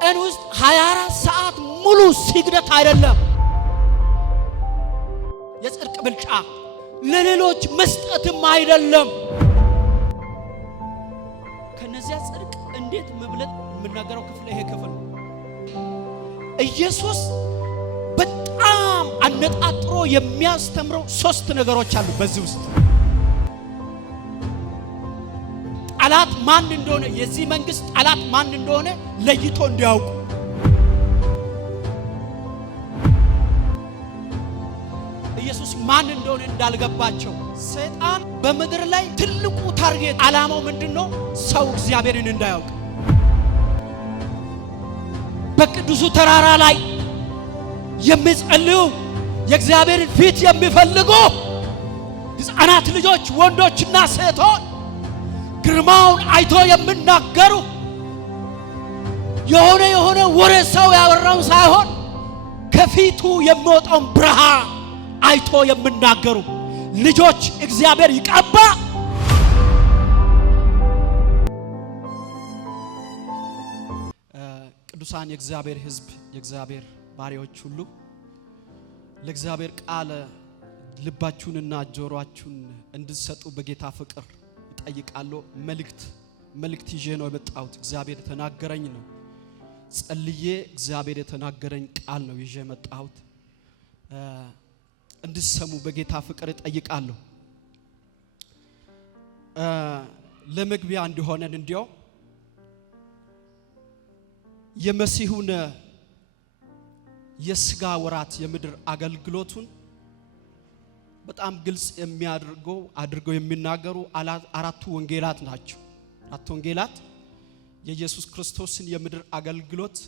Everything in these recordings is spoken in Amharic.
ቀን ውስጥ 24 ሰዓት ሙሉ ሲግደት አይደለም። የጽድቅ ብልጫ ለሌሎች መስጠትም አይደለም። ከነዚያ ጽድቅ እንዴት መብለጥ የምናገረው ክፍል ይሄ ክፍል ኢየሱስ በጣም አነጣጥሮ የሚያስተምረው 3 ነገሮች አሉ በዚህ ውስጥ። ጠላት ማን እንደሆነ የዚህ መንግስት ጠላት ማን እንደሆነ ለይቶ እንዲያውቁ ኢየሱስ ማን እንደሆነ እንዳልገባቸው ሰይጣን በምድር ላይ ትልቁ ታርጌት ዓላማው ምንድነው? ሰው እግዚአብሔርን እንዳያውቅ በቅዱሱ ተራራ ላይ የሚጸልዩ የእግዚአብሔርን ፊት የሚፈልጉ ሕፃናት ልጆች ወንዶችና ሴቶች ግርማውን አይቶ የሚናገሩ የሆነ ወሬ ሰው ያወራው ሳይሆን ከፊቱ የሚወጣው ብርሃን አይቶ የሚናገሩ ልጆች እግዚአብሔር ይቀባ። ቅዱሳን የእግዚአብሔር ሕዝብ የእግዚአብሔር ባሪያዎች ሁሉ ለእግዚአብሔር ቃል ልባችሁንና ጆሮአችሁን እንድትሰጡ በጌታ ፍቅር እጠይቃለሁ። መልእክት ይዤ ነው የመጣሁት። እግዚአብሔር የተናገረኝ ነው። ጸልዬ እግዚአብሔር የተናገረኝ ቃል ነው ይዤ የመጣሁት። እንድትሰሙ በጌታ ፍቅር እጠይቃለሁ። ለመግቢያ እንዲሆነን እንዲያው የመሲሁን የሥጋ ወራት የምድር አገልግሎቱን በጣም ግልጽ አድርገው የሚናገሩ 4 ወንጌላት ናቸው። 4 ወንጌላት የኢየሱስ ክርስቶስን የምድር አገልግሎት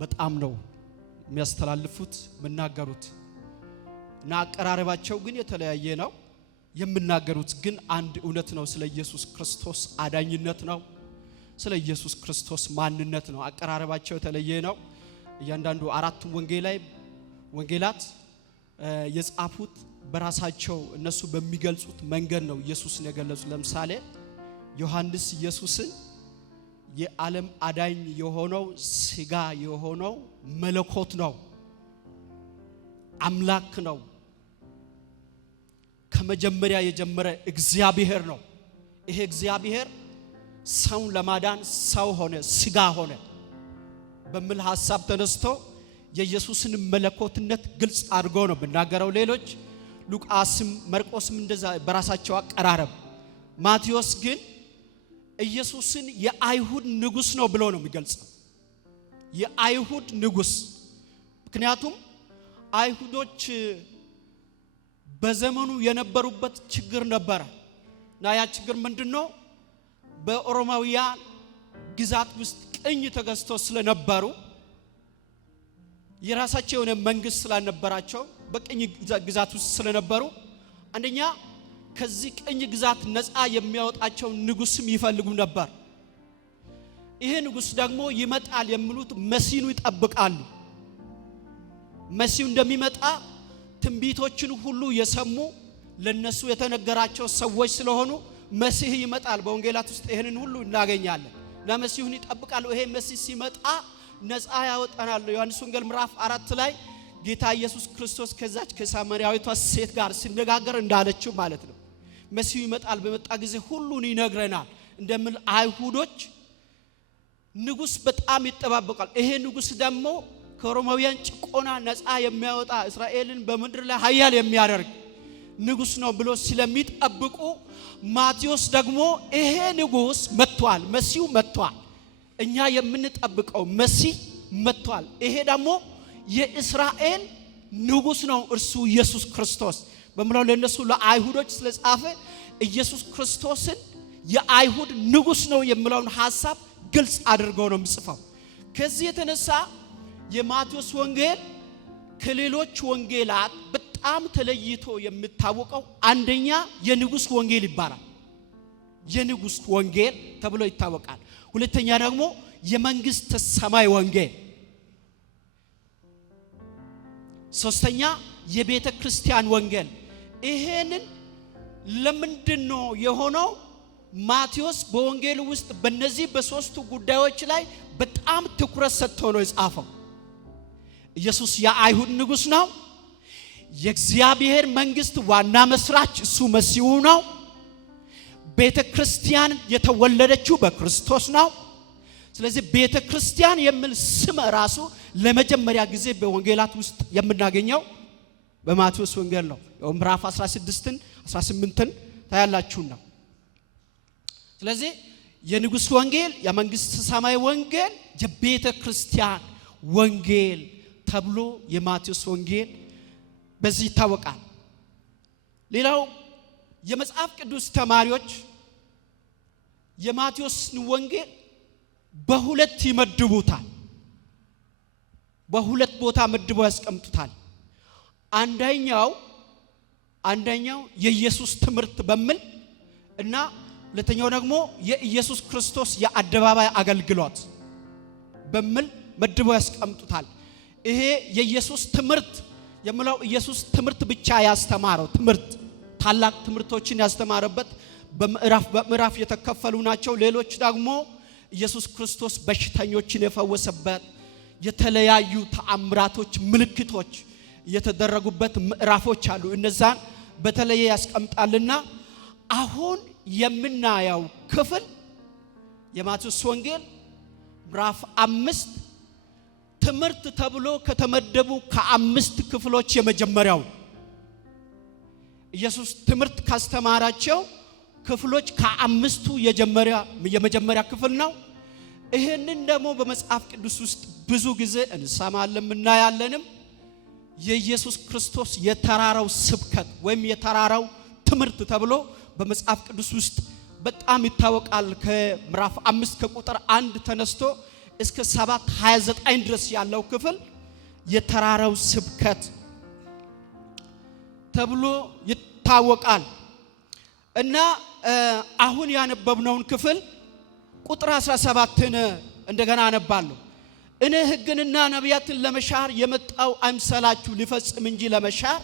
በጣም ነው የሚያስተላልፉት የሚናገሩት እና አቀራረባቸው ግን የተለያየ ነው። የሚናገሩት ግን አንድ እውነት ነው። ስለ ኢየሱስ ክርስቶስ አዳኝነት ነው። ስለ ኢየሱስ ክርስቶስ ማንነት ነው። አቀራረባቸው የተለየ ነው። እያንዳንዱ 4 ወንጌላት የጻፉት በራሳቸው እነሱ በሚገልጹት መንገድ ነው ኢየሱስን የገለጹት። ለምሳሌ ዮሐንስ ኢየሱስን የዓለም አዳኝ የሆነው ሥጋ የሆነው መለኮት ነው፣ አምላክ ነው፣ ከመጀመሪያ የጀመረ እግዚአብሔር ነው። ይሄ እግዚአብሔር ሰውን ለማዳን ሰው ሆነ፣ ሥጋ ሆነ በሚል ሐሳብ ተነስቶ የኢየሱስን መለኮትነት ግልጽ አድርጎ ነው ብናገረው። ሌሎች ሉቃስም ማርቆስም እንደዛ በራሳቸው አቀራረብ፣ ማቴዎስ ግን ኢየሱስን የአይሁድ ንጉስ ነው ብሎ ነው የሚገልጸው። የአይሁድ ንጉስ። ምክንያቱም አይሁዶች በዘመኑ የነበሩበት ችግር ነበረ እና ያ ችግር ምንድነው? በሮማውያን ግዛት ውስጥ ቅኝ ተገዝተው ስለነበሩ የራሳቸው የሆነ መንግስት ስላልነበራቸው በቅኝ ግዛት ውስጥ ስለነበሩ አንደኛ ከዚህ ቅኝ ግዛት ነፃ የሚያወጣቸው ንጉስም ይፈልጉ ነበር። ይሄ ንጉስ ደግሞ ይመጣል የሚሉት መሲሁን ይጠብቃሉ። መሲሁ እንደሚመጣ ትንቢቶችን ሁሉ የሰሙ ለነሱ የተነገራቸው ሰዎች ስለሆኑ መሲህ ይመጣል። በወንጌላት ውስጥ ይሄንን ሁሉ እናገኛለን። ለመሲሁን ይጠብቃሉ። ይሄ መሲህ ሲመጣ ነፃ ያወጣናል። ዮሐንስ ወንጌል ምዕራፍ 4 ላይ ጌታ ኢየሱስ ክርስቶስ ከዛች ከሳማሪያዊቷ ሴት ጋር ሲነጋገር እንዳለችው ማለት ነው። መሲሁ ይመጣል፣ በመጣ ጊዜ ሁሉን ይነግረናል እንደምን አይሁዶች ንጉስ በጣም ይጠባበቃል። ይሄ ንጉስ ደግሞ ከሮማውያን ጭቆና ነፃ የሚያወጣ እስራኤልን በምድር ላይ ኃያል የሚያደርግ ንጉስ ነው ብሎ ስለሚጠብቁ ማቴዎስ ደግሞ ይሄ ንጉስ መጥቷል፣ መሲሁ መጥቷል፣ እኛ የምንጠብቀው መሲህ መጥቷል፣ ይሄ ደግሞ የእስራኤል ንጉስ ነው እርሱ ኢየሱስ ክርስቶስ በመላው ለነሱ ለአይሁዶች ስለጻፈ ኢየሱስ ክርስቶስን የአይሁድ ንጉስ ነው የሚለውን ሐሳብ ግልጽ አድርገው ነው የሚጽፈው። ከዚህ የተነሳ የማቴዎስ ወንጌል ከሌሎች ወንጌላት በጣም ተለይቶ የሚታወቀው አንደኛ የንጉስ ወንጌል ይባላል። የንጉስ ወንጌል ተብሎ ይታወቃል። ሁለተኛ ደግሞ የመንግስት ሰማይ ወንጌል፣ ሶስተኛ የቤተ ክርስቲያን ወንጌል። ይሄንን ለምንድነው የሆነው? ማቴዎስ በወንጌል ውስጥ በእነዚህ በሶስቱ ጉዳዮች ላይ በጣም ትኩረት ሰጥቶ ነው የጻፈው። ኢየሱስ የአይሁድ ንጉሥ ነው። የእግዚአብሔር መንግስት ዋና መስራች እሱ መሲሁ ነው። ቤተክርስቲያን የተወለደችው በክርስቶስ ነው። ስለዚህ ቤተክርስቲያን የሚል ስም ራሱ ለመጀመሪያ ጊዜ በወንጌላት ውስጥ የምናገኘው በማቴዎስ ወንጌል ነው። ምዕራፍ 16ን 18ን ታያላችሁና ስለዚህ የንጉሥ ወንጌል የመንግስት ሰማይ ወንጌል የቤተክርስቲያን ወንጌል ተብሎ የማቴዎስ ወንጌል በዚህ ይታወቃል። ሌላው የመጽሐፍ ቅዱስ ተማሪዎች የማቴዎስን ወንጌል በሁለት ይመድቡታል። በሁለት ቦታ መድበው ያስቀምጡታል። አንደኛው የኢየሱስ ትምህርት በሚል እና ሁለተኛው ደግሞ የኢየሱስ ክርስቶስ የአደባባይ አገልግሎት በሚል መድበው ያስቀምጡታል። ይሄ የኢየሱስ ትምህርት የምለው ኢየሱስ ትምህርት ብቻ ያስተማረው ትምህርት ታላቅ ትምህርቶችን ያስተማረበት በምዕራፍ የተከፈሉ ናቸው። ሌሎች ደግሞ ኢየሱስ ክርስቶስ በሽተኞችን የፈወሰበት የተለያዩ ተአምራቶች ምልክቶች የተደረጉበት ምዕራፎች አሉ። እነዛን በተለየ ያስቀምጣልና አሁን የምናየው ክፍል የማቴዎስ ወንጌል ምዕራፍ 5 ትምህርት ተብሎ ከተመደቡ ከ5 ክፍሎች የመጀመሪያው ኢየሱስ ትምህርት ካስተማራቸው ክፍሎች ከ5ቱ የመጀመሪያ ክፍል ነው። ይሄንን ደግሞ በመጽሐፍ ቅዱስ ውስጥ ብዙ ጊዜ እንሰማለን እናያለንም። የኢየሱስ ክርስቶስ የተራራው ስብከት ወይም የተራራው ትምህርት ተብሎ በመጽሐፍ ቅዱስ ውስጥ በጣም ይታወቃል። ከምዕራፍ 5 ከቁጥር 1 ተነስቶ እስከ 7:29 ድረስ ያለው ክፍል የተራራው ስብከት ተብሎ ይታወቃል። እና አሁን ያነበብነውን ክፍል ቁጥር 17ን እንደገና አነባለሁ። እኔ ሕግንና ነቢያትን ለመሻር የመጣው አይምሰላችሁ ሊፈጽም እንጂ ለመሻር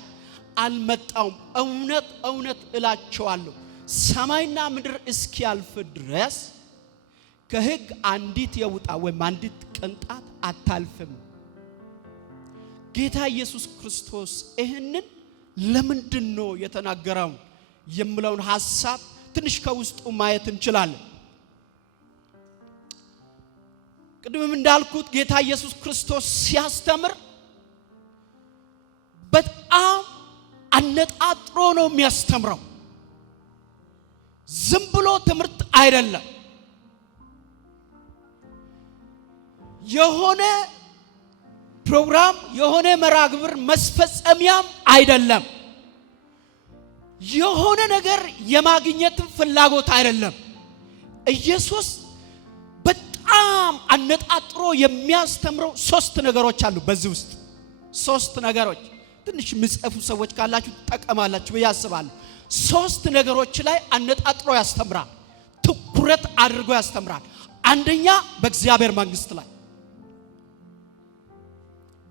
አልመጣውም። እውነት እውነት እላችኋለሁ ሰማይና ምድር እስኪያልፍ ድረስ ከሕግ አንዲት የውጣ ወይም አንዲት ቅንጣት አታልፍም። ጌታ ኢየሱስ ክርስቶስ ይህንን ለምንድን ነው የተናገረው የሚለውን ሐሳብ ትንሽ ከውስጡ ማየት እንችላለን። ቅድምም እንዳልኩት ጌታ ኢየሱስ ክርስቶስ ሲያስተምር በጣም አነጣጥሮ ነው የሚያስተምረው። ዝም ብሎ ትምህርት አይደለም። የሆነ ፕሮግራም የሆነ መራግብር መስፈጸሚያም አይደለም። የሆነ ነገር የማግኘት ፍላጎት አይደለም። ኢየሱስ በጣም አነጣጥሮ የሚያስተምረው 3 ነገሮች አሉ። በዚህ ውስጥ 3 ነገሮች ትንሽ ምጽፉ ሰዎች ካላችሁ ተጠቀማላችሁ ብዬ አስባለሁ። 3 ነገሮች ላይ አነጣጥሮ ያስተምራል። ትኩረት አድርጎ ያስተምራል። አንደኛ በእግዚአብሔር መንግስት ላይ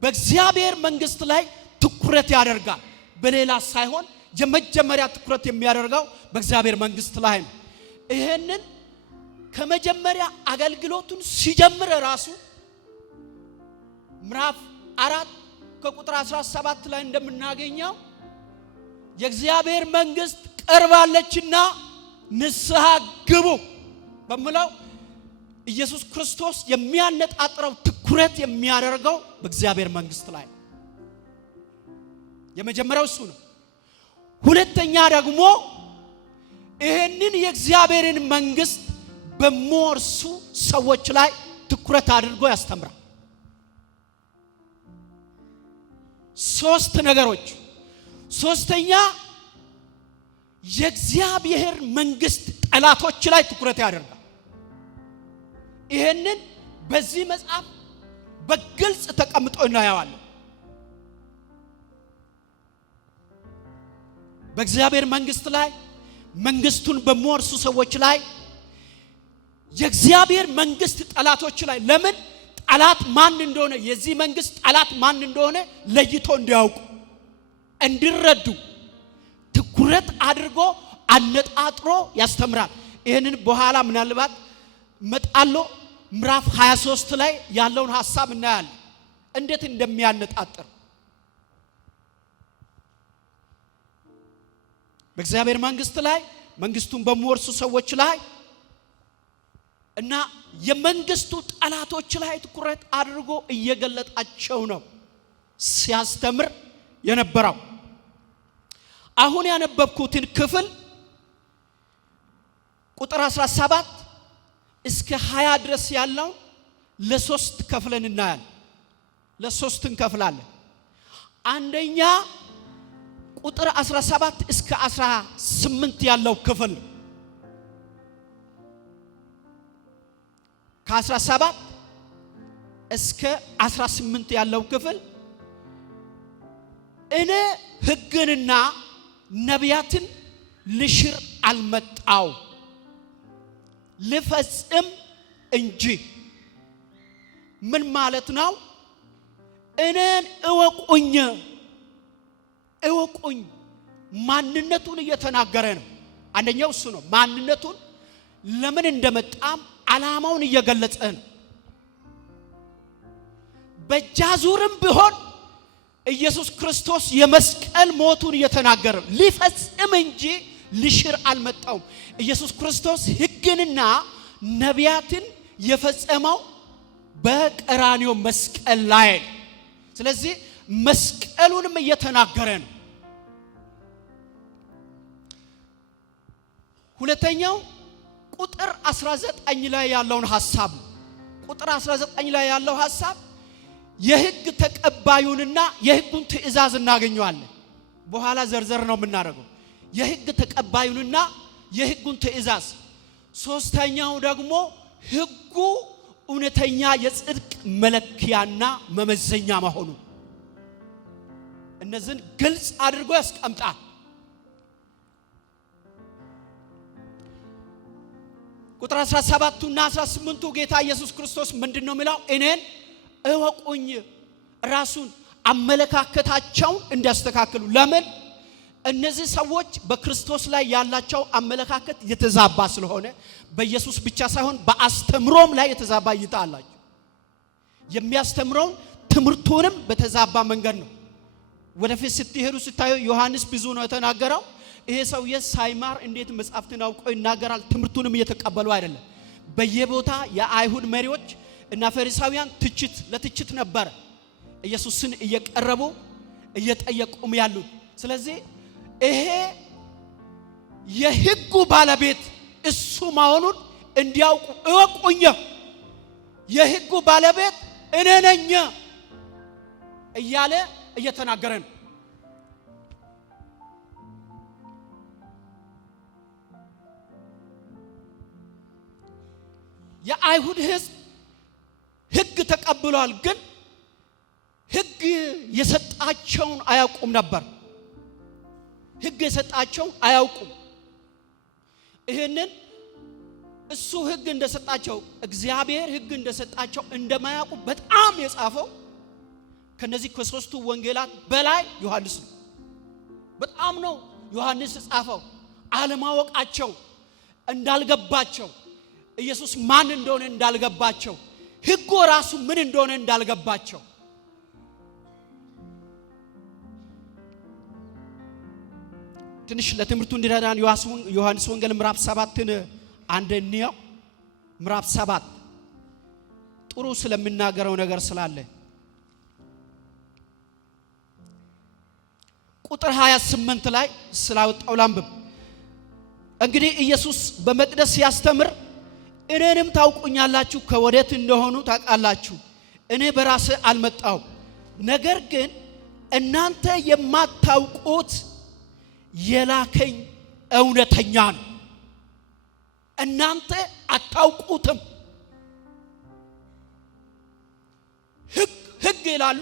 በእግዚአብሔር መንግስት ላይ ትኩረት ያደርጋል። በሌላ ሳይሆን የመጀመሪያ ትኩረት የሚያደርገው በእግዚአብሔር መንግስት ላይ ነው። ይሄንን ከመጀመሪያ አገልግሎቱን ሲጀምር ራሱ ምዕራፍ 4 ከቁጥር 17 ላይ እንደምናገኘው የእግዚአብሔር መንግስት ቀርባለችና ንስሐ ግቡ በሚለው ኢየሱስ ክርስቶስ የሚያነጣጥረው ትኩረት የሚያደርገው በእግዚአብሔር መንግስት ላይ የመጀመሪያው እሱ ነው። ሁለተኛ ደግሞ ይሄንን የእግዚአብሔርን መንግስት በመወርሱ ሰዎች ላይ ትኩረት አድርጎ ያስተምራል። 3 ነገሮች። ሶስተኛ የእግዚአብሔር መንግስት ጠላቶች ላይ ትኩረት ያደርጋል። ይሄንን በዚህ መጽሐፍ በግልጽ ተቀምጦ እናያለን። በእግዚአብሔር መንግስት ላይ መንግስቱን በመወርሱ ሰዎች ላይ የእግዚአብሔር መንግስት ጠላቶች ላይ ለምን ጠላት ማን እንደሆነ የዚህ መንግስት ጠላት ማን እንደሆነ ለይቶ እንዲያውቁ እንዲረዱ ትኩረት አድርጎ አነጣጥሮ ያስተምራል። ይሄንን በኋላ ምናልባት መጣሎ ምዕራፍ 23 ላይ ያለውን ሐሳብ እናያለን እንዴት እንደሚያነጣጥር በእግዚአብሔር መንግስት ላይ መንግስቱን በሚወርሱ ሰዎች ላይ እና የመንግስቱ ጠላቶች ላይ ትኩረት አድርጎ እየገለጣቸው ነው ሲያስተምር የነበረው። አሁን ያነበብኩትን ክፍል ቁጥር 17 እስከ 20 ድረስ ያለው ለሶስት ከፍለን እናያለን። ለሶስት እንከፍላለን። አንደኛ ቁጥር 17 እስከ 18 ያለው ክፍል ከ17 እስከ 18 ያለው ክፍል እኔ ሕግንና ነቢያትን ልሽር አልመጣው ልፈጽም እንጂ። ምን ማለት ነው? እኔን እወቁኝ ማንነቱን እየተናገረ ነው። አንደኛው እሱ ነው። ማንነቱን ለምን እንደመጣም ዓላማውን እየገለጸ ነው። በጃዙርም ቢሆን ኢየሱስ ክርስቶስ የመስቀል ሞቱን እየተናገረ ሊፈጽም እንጂ ልሽር አልመጣውም። ኢየሱስ ክርስቶስ ሕግንና ነቢያትን የፈጸመው በቀራንዮ መስቀል ላይ ነው። ስለዚህ መስቀሉንም እየተናገረ ነው። ሁለተኛው ቁጥር 19 ላይ ያለውን ሐሳብ ቁጥር 19 ላይ ያለው ሐሳብ የሕግ ተቀባዩንና የሕጉን ትእዛዝ እናገኘዋለን። በኋላ ዘርዘር ነው የምናደርገው። የሕግ ተቀባዩንና የሕጉን ትእዛዝ። ሶስተኛው ደግሞ ሕጉ እውነተኛ የጽድቅ መለኪያና መመዘኛ መሆኑ እነዚህን ግልጽ አድርጎ ያስቀምጣል። ቁጥር 17ና 18 ጌታ ኢየሱስ ክርስቶስ ምንድነው የሚለው? እኔን እወቁኝ። ራሱን አመለካከታቸውን እንዲያስተካክሉ። ለምን? እነዚህ ሰዎች በክርስቶስ ላይ ያላቸው አመለካከት የተዛባ ስለሆነ በኢየሱስ ብቻ ሳይሆን በአስተምሮም ላይ የተዛባ እይታ አላቸው። የሚያስተምረው ትምህርቱንም በተዛባ መንገድ ነው። ወደፊት ስትሄዱ ስታዩ ዮሐንስ ብዙ ነው የተናገረው። ይሄ ሰውዬ ሳይማር እንዴት መጻፍትን አውቆ ይናገራል? ትምህርቱንም እየተቀበሉ አይደለም። በየቦታ የአይሁድ መሪዎች እና ፈሪሳውያን ለትችት ነበር ኢየሱስን እየቀረቡ እየጠየቁም ያሉት። ስለዚህ ይሄ የሕጉ ባለቤት እሱ መሆኑን እንዲያውቁ እወቁኝ። የሕጉ ባለቤት እኔ ነኝ እያለ እየተናገረ ነው። የአይሁድ ሕዝብ ሕግ ተቀብሏል፣ ግን ሕግ የሰጣቸውን አያውቁም ነበር። ሕግ የሰጣቸውን አያውቁም። ይሄንን እሱ ሕግ እንደሰጣቸው እግዚአብሔር ሕግ እንደሰጣቸው እንደማያውቁ በጣም የጻፈው ከነዚህ ከሶስቱ ወንጌላት በላይ ዮሐንስ ነው። በጣም ነው ዮሐንስ የጻፈው። አለማወቃቸው እንዳልገባቸው፣ ኢየሱስ ማን እንደሆነ እንዳልገባቸው፣ ሕጉ ራሱ ምን እንደሆነ እንዳልገባቸው ትንሽ ለትምህርቱ እንዲረዳን ዮሐንስ ወንጌል ምዕራፍ 7ን አንደኛው ምዕራፍ 7 ጥሩ ስለምናገረው ነገር ስላለ ቁጥር 28 ላይ ስላወጣው ላንብብ። እንግዲህ ኢየሱስ በመቅደስ ሲያስተምር እኔንም ታውቁኛላችሁ፣ ከወዴት እንደሆኑ ታውቃላችሁ። እኔ በራሴ አልመጣሁም፣ ነገር ግን እናንተ የማታውቁት የላከኝ እውነተኛ ነው። እናንተ አታውቁትም። ሕግ ይላሉ፣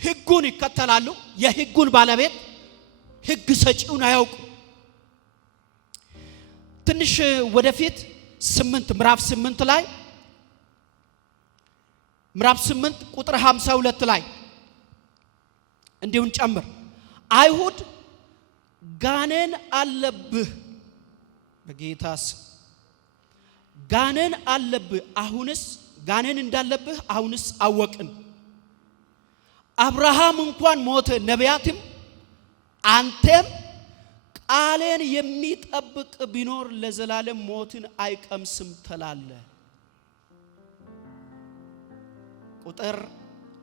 ሕጉን ይከተላሉ። የሕጉን ባለቤት ሕግ ሰጪውን አያውቁ። ትንሽ ወደፊት ምዕራፍ 8 ላይ ምዕራፍ 8 ቁጥር 52 ላይ እንዲሁን ጨምር። አይሁድ ጋኔን አለብህ በጌታስ ጋኔን አለብህ አሁንስ ጋኔን እንዳለብህ አሁንስ አወቅን አብርሃም እንኳን ሞተ ነቢያትም አንተም ቃሌን የሚጠብቅ ቢኖር ለዘላለም ሞትን አይቀምስም ተላለ ቁጥር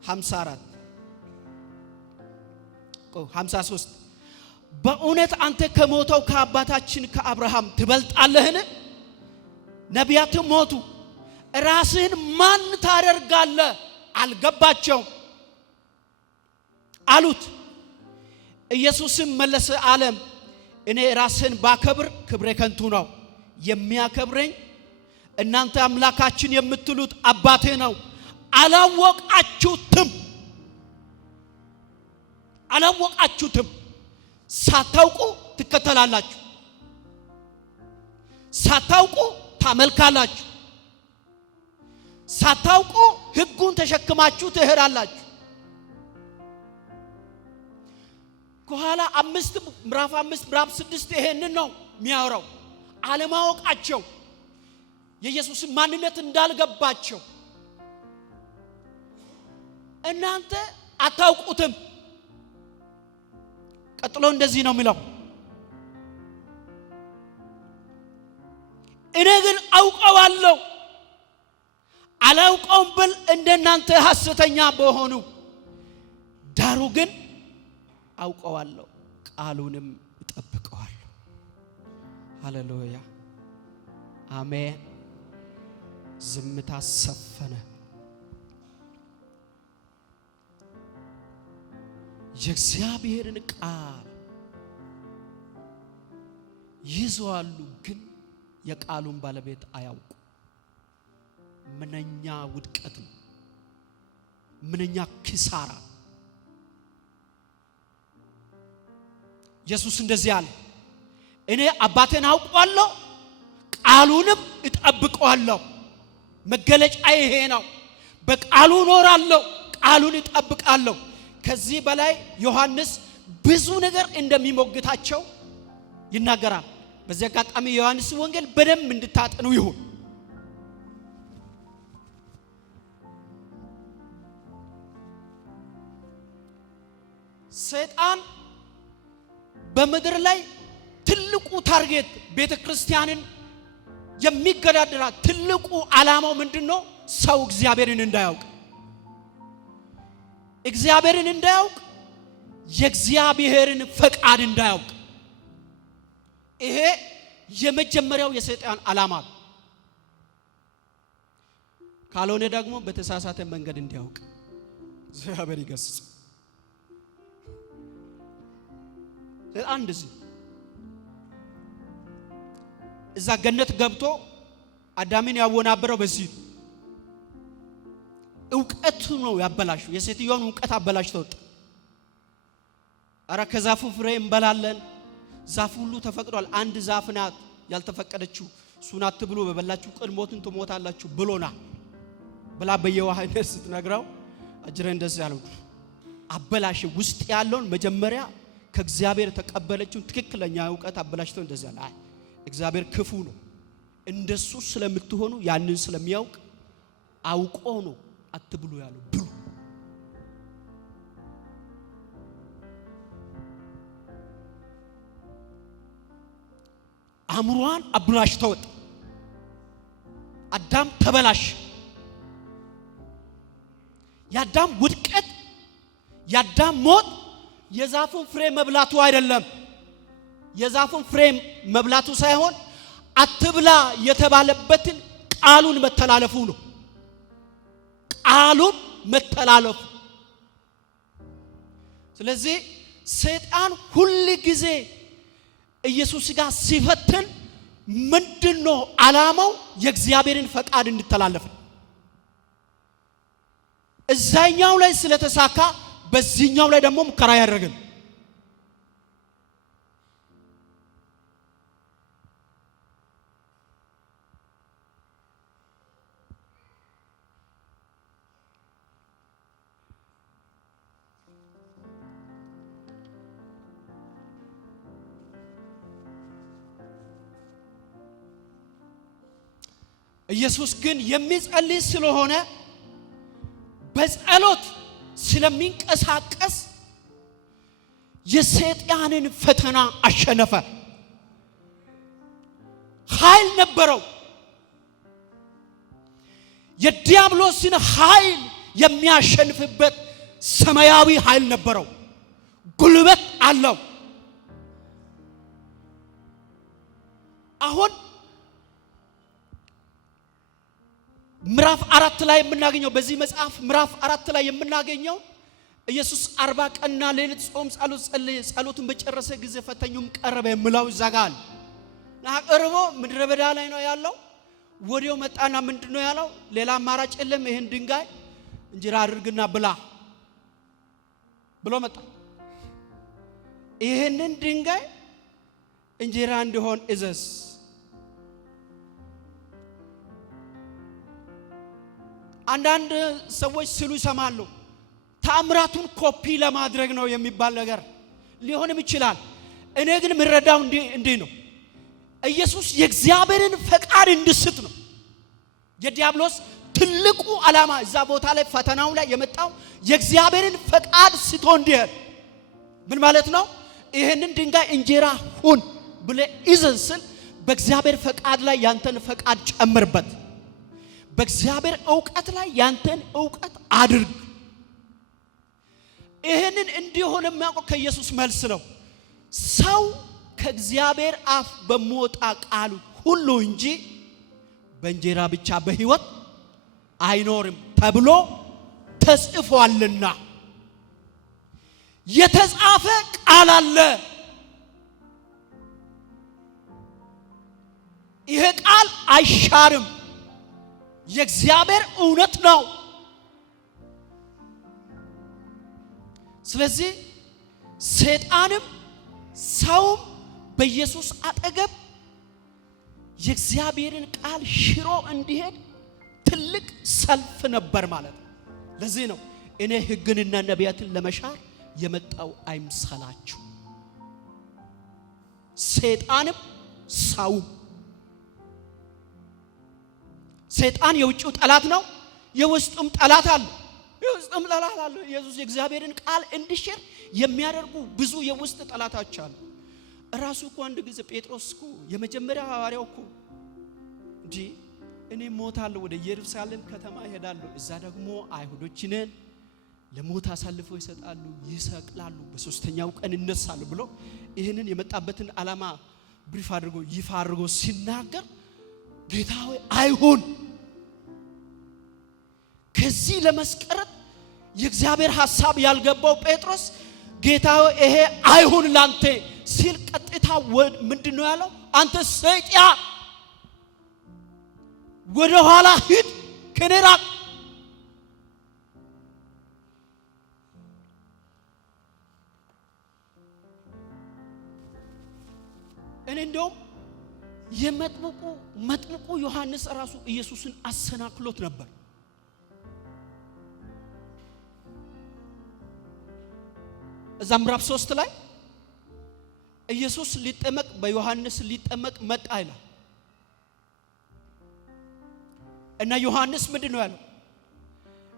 53 በእውነት አንተ ከሞተው ከአባታችን ከአብርሃም ትበልጣለህን ነቢያትም ሞቱ ራስህን ማን ታደርጋለህ አልገባቸው አሉት ኢየሱስም መለሰ አለም እኔ ራስህን ባከብር ክብሬ ከንቱ ነው የሚያከብረኝ እናንተ አምላካችን የምትሉት አባቴ ነው አላወቃችሁትም ሳታውቁ ትከተላላችሁ ሳታውቁ ታመልካላችሁ ሳታውቁ ሕጉን ተሸክማችሁ ትሄዳላችሁ ከኋላ ምዕራፍ 5 ምዕራፍ 6 ይሄንን ነው የሚያወራው አለማወቃቸው የኢየሱስ ማንነት እንዳልገባቸው እናንተ አታውቁትም ቀጥሎ እንደዚህ ነው የሚለው እኔ ግን አውቀዋለሁ አላውቀውም ብል እንደናንተ ሐሰተኛ በሆኑ ዳሩ ግን አውቀዋለሁ ቃሉንም እጠብቀዋለሁ ሃሌሉያ አሜን ዝምታ ሰፈነ የእግዚአብሔርን ቃል ይዘዋሉ ግን የቃሉን ባለቤት አያውቁ ምንኛ ውድቀት ነው ምንኛ ኪሳራ ኢየሱስ እንደዚህ አለ እኔ አባቴን አውቀዋለሁ ቃሉንም እጠብቀዋለሁ መገለጫ ይሄ ነው በቃሉ ኖራለሁ ቃሉን እጠብቃለሁ ከዚህ በላይ ዮሐንስ ብዙ ነገር እንደሚሞግታቸው ይናገራል በዚህ አጋጣሚ ዮሐንስ ወንጌል በደንብ እንድታጠኑ ይሁን ሰይጣን በምድር ላይ ትልቁ ታርጌት ቤተክርስቲያንን የሚገዳደራት ትልቁ ዓላማው ምንድነው ሰው እግዚአብሔርን እንዳያውቅ የእግዚአብሔርን ፈቃድ እንዳያውቅ ይሄ የመጀመሪያው የሰይጣን ዓላማ ካልሆነ ደግሞ በተሳሳተ መንገድ እንዲያውቅ እግዚአብሔር ይገስጽ አንደዚህ እዛ ገነት ገብቶ አዳምን ያወናበረው በዚህ ዕውቀት ነው ያበላሽው የሴትዮን ዕውቀት አበላሽተው አረ ከዛፉ ፍሬ እንበላለን ዛፉ ሁሉ ተፈቅዷል አንድ ዛፍ ናት ያልተፈቀደችው እሱን አትብሉ በበላችሁ ቀን ሞትን ትሞታላችሁ ብሎና ብላ በየዋህነት ስትነግራው አጅረ እንደዚህ ያለው አበላሽ ውስጥ ያለውን መጀመሪያ ከእግዚአብሔር ተቀበለችው ትክክለኛ ዕውቀት አበላሽተው እንደዚህ ያለ እግዚአብሔር ክፉ ነው እንደሱ ስለምትሆኑ ያንን ስለሚያውቅ አውቆ ነው አትብሉ ያለው ብሉ አምሯን አብላሽተው አዳም ተበላሽ ያዳም ውድቀት ያዳም ሞት የዛፉን ፍሬ መብላቱ አይደለም የዛፉን ፍሬ መብላቱ ሳይሆን አትብላ የተባለበትን ቃሉን መተላለፉ ነው ቃሉን መተላለፉ ስለዚህ ሰይጣን ሁሉ ጊዜ ኢየሱስ ጋር ሲፈትን ምንድነው ዓላማው የእግዚአብሔርን ፈቃድ እንድተላለፍ እዛኛው ላይ ስለተሳካ በዚህኛው ላይ ደግሞ ሙከራ ያደርጋል ኢየሱስ ግን የሚጸልይ ስለሆነ በጸሎት ስለሚንቀሳቀስ የሰይጣንን ፈተና አሸነፈ። ኃይል ነበረው። የዲያብሎስን ኃይል የሚያሸንፍበት ሰማያዊ ኃይል ነበረው። ጉልበት አለው። አሁን ምዕራፍ 4 ላይ የምናገኘው በዚህ መጽሐፍ ምዕራፍ 4 ላይ የምናገኘው ኢየሱስ 40 ቀንና ሌሊት ጾም ጸሎት ጸለየ። ጸሎቱን በጨረሰ ጊዜ ፈተኙም ቀረበ የሚለው ይዛጋል። ናቀርቦ ምድረ በዳ ላይ ነው ያለው። ወዲያው መጣና ምንድነው ያለው? ሌላ አማራጭ የለም፣ ይሄን ድንጋይ እንጀራ አድርግና ብላ ብሎ መጣ። ይሄንን ድንጋይ እንጀራ እንዲሆን እዘዝ። አንዳንድ ሰዎች ሲሉ ይሰማሉ፣ ተአምራቱን ኮፒ ለማድረግ ነው የሚባል ነገር ሊሆንም ይችላል። እኔ ግን ምረዳው እንዴ ነው ኢየሱስ የእግዚአብሔርን ፈቃድ እንድስት ነው። የዲያብሎስ ትልቁ ዓላማ እዛ ቦታ ላይ ፈተናው ላይ የመጣው የእግዚአብሔርን ፈቃድ ስቶ እንዲሄድ። ምን ማለት ነው? ይሄንን ድንጋይ እንጀራ ሁን ብለ ኢዘንስል በእግዚአብሔር ፈቃድ ላይ ያንተን ፈቃድ ጨምርበት። በእግዚአብሔር ዕውቀት ላይ ያንተን ዕውቀት አድርግ። ይሄንን እንዲሆን የሚያውቀው ከኢየሱስ መልስ ነው። ሰው ከእግዚአብሔር አፍ በሚወጣ ቃል ሁሉ እንጂ በእንጀራ ብቻ በሕይወት አይኖርም ተብሎ ተጽፏልና። የተጻፈ ቃል አለ። ይሄ ቃል አይሻርም። የእግዚአብሔር እውነት ነው። ስለዚህ ሰይጣንም ሰውም በኢየሱስ አጠገብ የእግዚአብሔርን ቃል ሽሮ እንዲሄድ ትልቅ ሰልፍ ነበር ማለት ነው። ለዚህ ነው እኔ ሕግንና ነቢያትን ለመሻር የመጣው አይምሰላችሁ። ሰይጣንም ሰውም ሰይጣን የውጭው ጠላት ነው፣ የውስጡም ጠላት አለ። የውስጡም ጠላት አለ። ኢየሱስ የእግዚአብሔርን ቃል እንዲሽር የሚያደርጉ ብዙ የውስጥ ጠላቶች አሉ። ራሱ እኮ አንድ ጊዜ ጴጥሮስ እኮ የመጀመሪያ ሐዋርያው እኮ እንጂ እኔ ሞታለሁ፣ ወደ ኢየሩሳሌም ከተማ እሄዳለሁ፣ እዛ ደግሞ አይሁዶችን ለሞት አሳልፈው ይሰጣሉ፣ ይሰቅላሉ፣ በሶስተኛው ቀን ይነሳሉ ብሎ ይሄንን የመጣበትን ዓላማ ብሪፍ አድርጎ ይፋ አድርጎ ሲናገር ጌታ ሆይ አይሁን፣ ከዚህ ለመስቀረት የእግዚአብሔር ሐሳብ ያልገባው ጴጥሮስ ጌታ ሆይ ይሄ አይሁን ላንተ ሲል ቀጥታ ምንድነው ያለው? አንተ ሰይጣን ወደ ኋላ ሂድ፣ ከኔ ራቅ። እኔ እንደውም መጥምቁ ዮሐንስ ራሱ ኢየሱስን አሰናክሎት ነበር። እዛ ምዕራፍ 3 ላይ ኢየሱስ ሊጠመቅ በዮሐንስ ሊጠመቅ መጣ ይላል እና ዮሐንስ ምንድነው ያለው?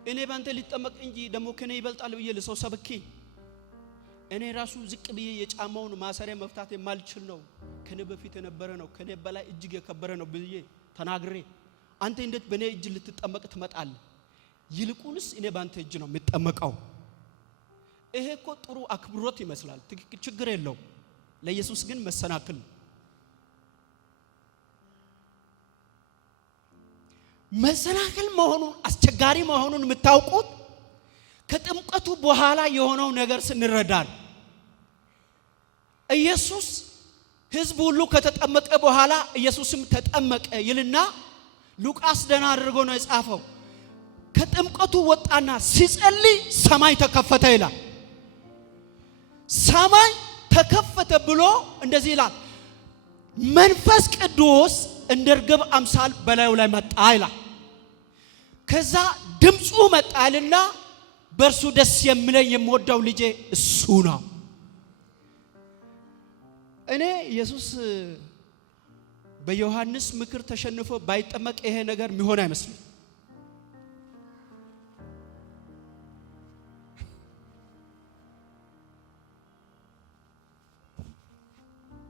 እኔ ባንተ ሊጠመቅ እንጂ ደሞ ከኔ ይበልጣል ብዬ ለሰው ሰብኬ እኔ ራሱ ዝቅ ብዬ የጫማውን ማሰሪያ መፍታት የማልችል ነው፣ ከኔ በፊት የነበረ ነው፣ ከኔ በላይ እጅግ የከበረ ነው ብዬ ተናግሬ አንተ እንዴት በኔ እጅ ልትጠመቅ ትመጣለህ? ይልቁንስ እኔ ባንተ እጅ ነው የምጠመቀው። ይሄ እኮ ጥሩ አክብሮት ይመስላል፣ ችግር የለው። ለኢየሱስ ግን መሰናክል ነው። መሰናክል መሆኑን አስቸጋሪ መሆኑን የምታውቁት ከጥምቀቱ በኋላ የሆነው ነገር ስንረዳል። ኢየሱስ ሕዝብ ሁሉ ከተጠመቀ በኋላ ኢየሱስም ተጠመቀ ይልና ሉቃስ ደና አድርጎ ነው የጻፈው። ከጥምቀቱ ወጣና ሲጸልይ ሰማይ ተከፈተ ይላል። ሰማይ ተከፈተ ብሎ እንደዚህ ይላል፣ መንፈስ ቅዱስ እንደ ርግብ አምሳል በላዩ ላይ መጣ ይላል። ከዛ ድምፁ መጣልና በእርሱ ደስ የሚለኝ የምወደው ልጄ እሱ ነው። እኔ ኢየሱስ በዮሐንስ ምክር ተሸንፎ ባይጠመቅ ይሄ ነገር የሚሆን አይመስልም።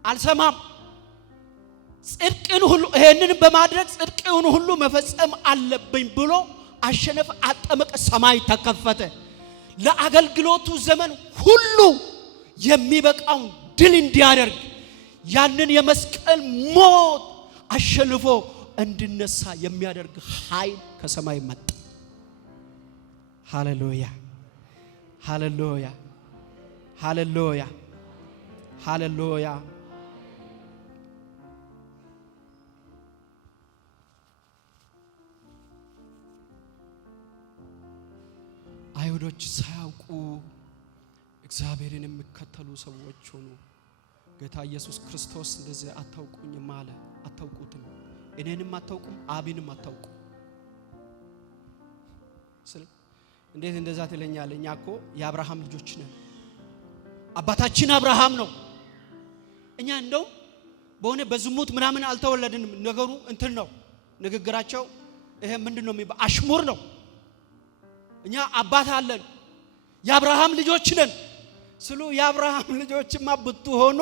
አልሰማም ጽድቅን ሁሉ ይሄንን በማድረግ ጽድቅን ሁሉ መፈጸም አለብኝ ብሎ አሸነፈ፣ አጠመቀ፣ ሰማይ ተከፈተ። ለአገልግሎቱ ዘመን ሁሉ የሚበቃውን ድል እንዲያደርግ ያንን የመስቀል ሞት አሸንፎ እንድነሳ የሚያደርግ ኃይል ከሰማይ መጣ። ሃሌሉያ ሃሌሉያ ሃሌሉያ ሃሌሉያ። አይሁዶች ሳያውቁ እግዚአብሔርን የሚከተሉ ሰዎች ሆኑ። ጌታ ኢየሱስ ክርስቶስ እንደዚህ አታውቁኝም አለ። አታውቁትም፣ እኔንም አታውቁም፣ አብንም አታውቁም። እንዴት እንደዛ ትለኛለህ? እኛ እኮ የአብርሃም ልጆች ነን። አባታችን አብርሃም ነው። እኛ እንደው በሆነ በዝሙት ምናምን አልተወለድንም። ነገሩ እንትን ነው ንግግራቸው። ይሄ ምንድነው የሚባል አሽሙር ነው። እኛ አባት አለን፣ የአብርሃም ልጆች ነን ስሉ የአብርሃም ልጆችማ ብትሆኑ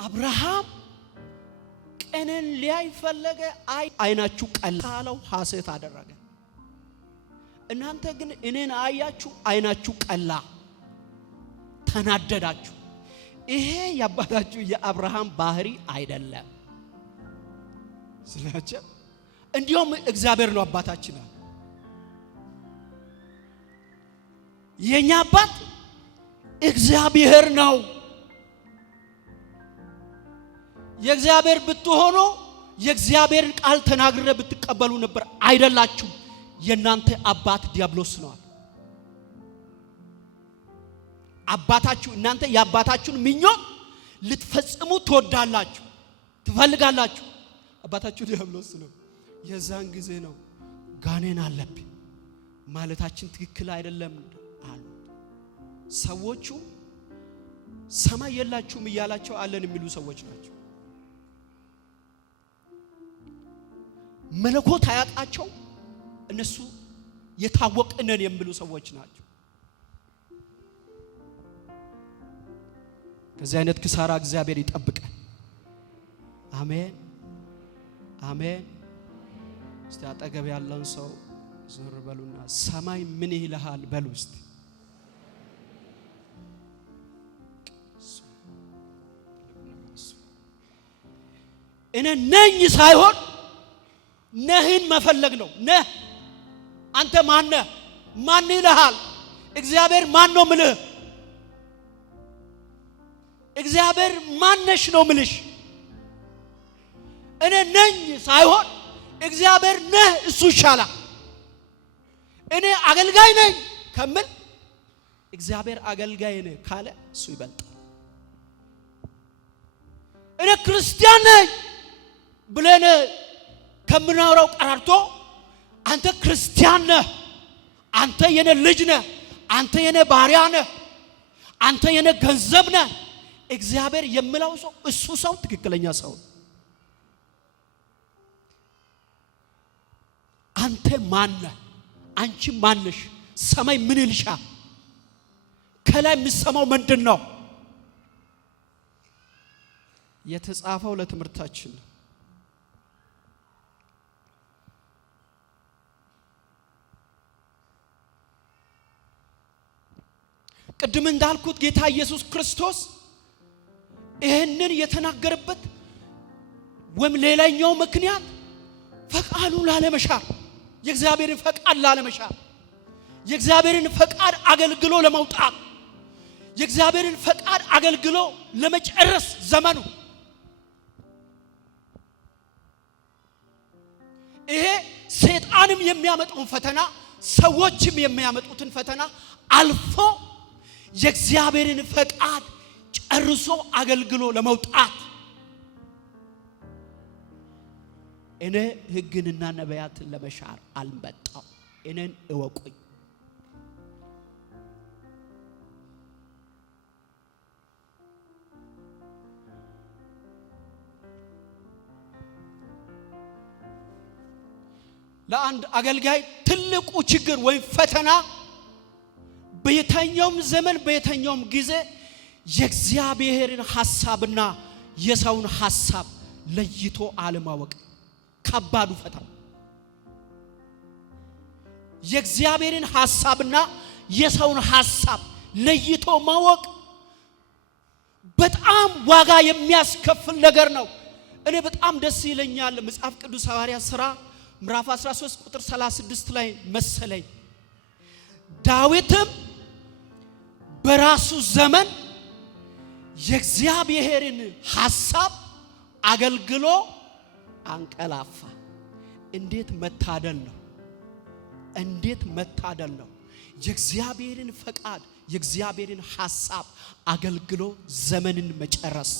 አብርሃም ቀንን ሊያይ ፈለገ፣ አይናችሁ ቀላለው፣ ሐሰት አደረገ። እናንተ ግን እኔን አያችሁ፣ አይናችሁ ቀላ፣ ተናደዳችሁ። ይሄ ያባታችሁ የአብርሃም ባህሪ አይደለም ስላችሁ እንዲያውም እግዚአብሔር ነው አባታችን። የኛ አባት እግዚአብሔር ነው። የእግዚአብሔር ብትሆኑ የእግዚአብሔርን ቃል ተናግረ ብትቀበሉ ነበር። አይደላችሁ፣ የናንተ አባት ዲያብሎስ ነው። አባታችሁ እናንተ የአባታችሁን ምኞት ልትፈጽሙ ትወዳላችሁ፣ ትፈልጋላችሁ። አባታችሁ ዲያብሎስ ነው። የዛን ጊዜ ነው ጋኔን አለብኝ ማለታችን ትክክል አይደለም አሉ። ሰዎቹ ሰማይ የላችሁም እያላቸው አለን የሚሉ ሰዎች ናቸው። መለኮት አያጣቸው፣ እነሱ የታወቅነን የሚሉ ሰዎች ናቸው። ከዚህ አይነት ክሳራ እግዚአብሔር ይጠብቀን። አሜን አሜን። እስቲ አጠገብ ያለን ሰው ዞር በሉና ሰማይ ምን ይልሃል በሉ እስቲ። እኔ ነኝ ሳይሆን ነህን መፈለግ ነው። ነህ አንተ ማን ነህ? ማን ይልሃል? እግዚአብሔር ማን ነው ምልህ? እግዚአብሔር ማነሽ ነው ምልሽ? እኔ ነኝ ሳይሆን እግዚአብሔር ነህ፣ እሱ ይሻላል። እኔ አገልጋይ ነኝ ከምል እግዚአብሔር አገልጋይ ነህ ካለ እሱ ይበልጣል። እኔ ክርስቲያን ነኝ ብለን ከምናወራው ቀራርቶ አንተ ክርስቲያን ነህ፣ አንተ የኔ ልጅ ነህ፣ አንተ የኔ ባሪያ ነህ፣ አንተ የኔ ገንዘብ ነህ እግዚአብሔር የምላው ሰው እሱ ሰው ትክክለኛ ሰው። አንተ ማን ነህ? አንቺ ማን ነሽ? ሰማይ ምን ይልሻል? ከላይ የሚሰማው ምንድነው? የተጻፈው ለትምህርታችን ነው። ቅድም እንዳልኩት ጌታ ኢየሱስ ክርስቶስ ይሄንን የተናገረበት ወይም ሌላኛው ምክንያት ፈቃዱን ላለመሻር፣ የእግዚአብሔርን ፈቃድ ላለመሻር፣ የእግዚአብሔርን ፈቃድ አገልግሎ ለመውጣት፣ የእግዚአብሔርን ፈቃድ አገልግሎ ለመጨረስ ዘመኑ ይሄ ሰይጣንም የሚያመጣውን ፈተና ሰዎችም የሚያመጡትን ፈተና አልፎ የእግዚአብሔርን ፈቃድ ጨርሶ አገልግሎ ለመውጣት እኔ ሕግንና ነቢያትን ለመሻር አልመጣም። እኔን እወቁኝ። ለአንድ አገልጋይ ትልቁ ችግር ወይ ፈተና በየተኛውም ዘመን በየተኛውም ጊዜ የእግዚአብሔርን ሐሳብና የሰውን ሐሳብ ለይቶ አለማወቅ ከባዱ ፈተና የእግዚአብሔርን ሐሳብና የሰውን ሐሳብ ለይቶ ማወቅ በጣም ዋጋ የሚያስከፍል ነገር ነው። እኔ በጣም ደስ ይለኛል መጽሐፍ ቅዱስ ሐዋርያት ሥራ ምዕራፍ 13 ቁጥር 36 ላይ መሰለኝ ዳዊትም በራሱ ዘመን የእግዚአብሔርን ሐሳብ አገልግሎ አንቀላፋ። እንዴት መታደል ነው! እንዴት መታደል ነው! የእግዚአብሔርን ፈቃድ የእግዚአብሔርን ሐሳብ አገልግሎ ዘመንን መጨረስ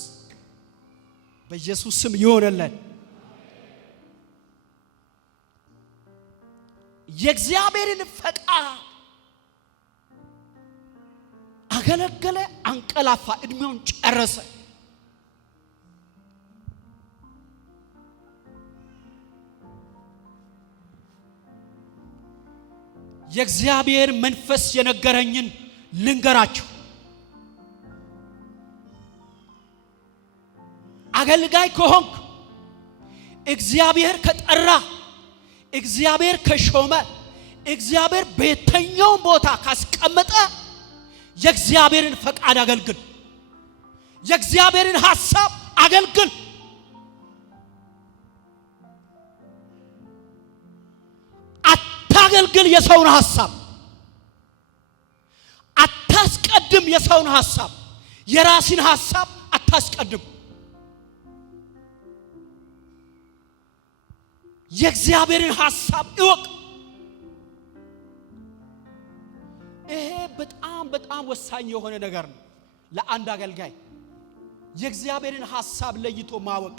በኢየሱስ ስም ይሆነልን። የእግዚአብሔርን ፈቃድ አገለገለ፣ አንቀላፋ፣ እድሜውን ጨረሰ። የእግዚአብሔር መንፈስ የነገረኝን ልንገራችሁ። አገልጋይ ከሆንክ እግዚአብሔር ከጠራ እግዚአብሔር ከሾመ እግዚአብሔር በየትኛው ቦታ ካስቀመጠ የእግዚአብሔርን ፈቃድ አገልግል፣ የእግዚአብሔርን ሐሳብ አገልግል። አታገልግል የሰውን ሐሳብ፣ አታስቀድም የሰውን ሐሳብ፣ የራስን ሐሳብ አታስቀድም። የእግዚአብሔርን ሐሳብ እወቅ። ይሄ በጣም ወሳኝ የሆነ ነገር ነው ለአንድ አገልጋይ የእግዚአብሔርን ሐሳብ ለይቶ ማወቅ።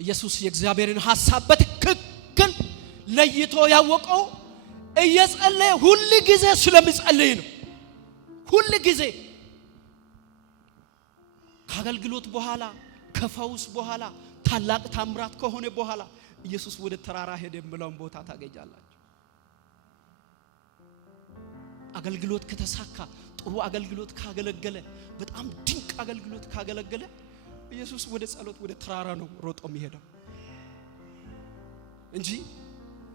ኢየሱስ የእግዚአብሔርን ሐሳብ በትክክል ለይቶ ያወቀው እየጸለየ ሁሉ ጊዜ ስለሚጸልይ ነው። ሁሉ ጊዜ ከአገልግሎት በኋላ ከፈውስ በኋላ ታላቅ ታምራት ከሆነ በኋላ ኢየሱስ ወደ ተራራ ሄደ የሚለውን ቦታ ታገኛላችሁ። አገልግሎት ከተሳካ ጥሩ አገልግሎት ካገለገለ በጣም ድንቅ አገልግሎት ካገለገለ ኢየሱስ ወደ ጸሎት ወደ ተራራ ነው ሮጦ የሚሄደው እንጂ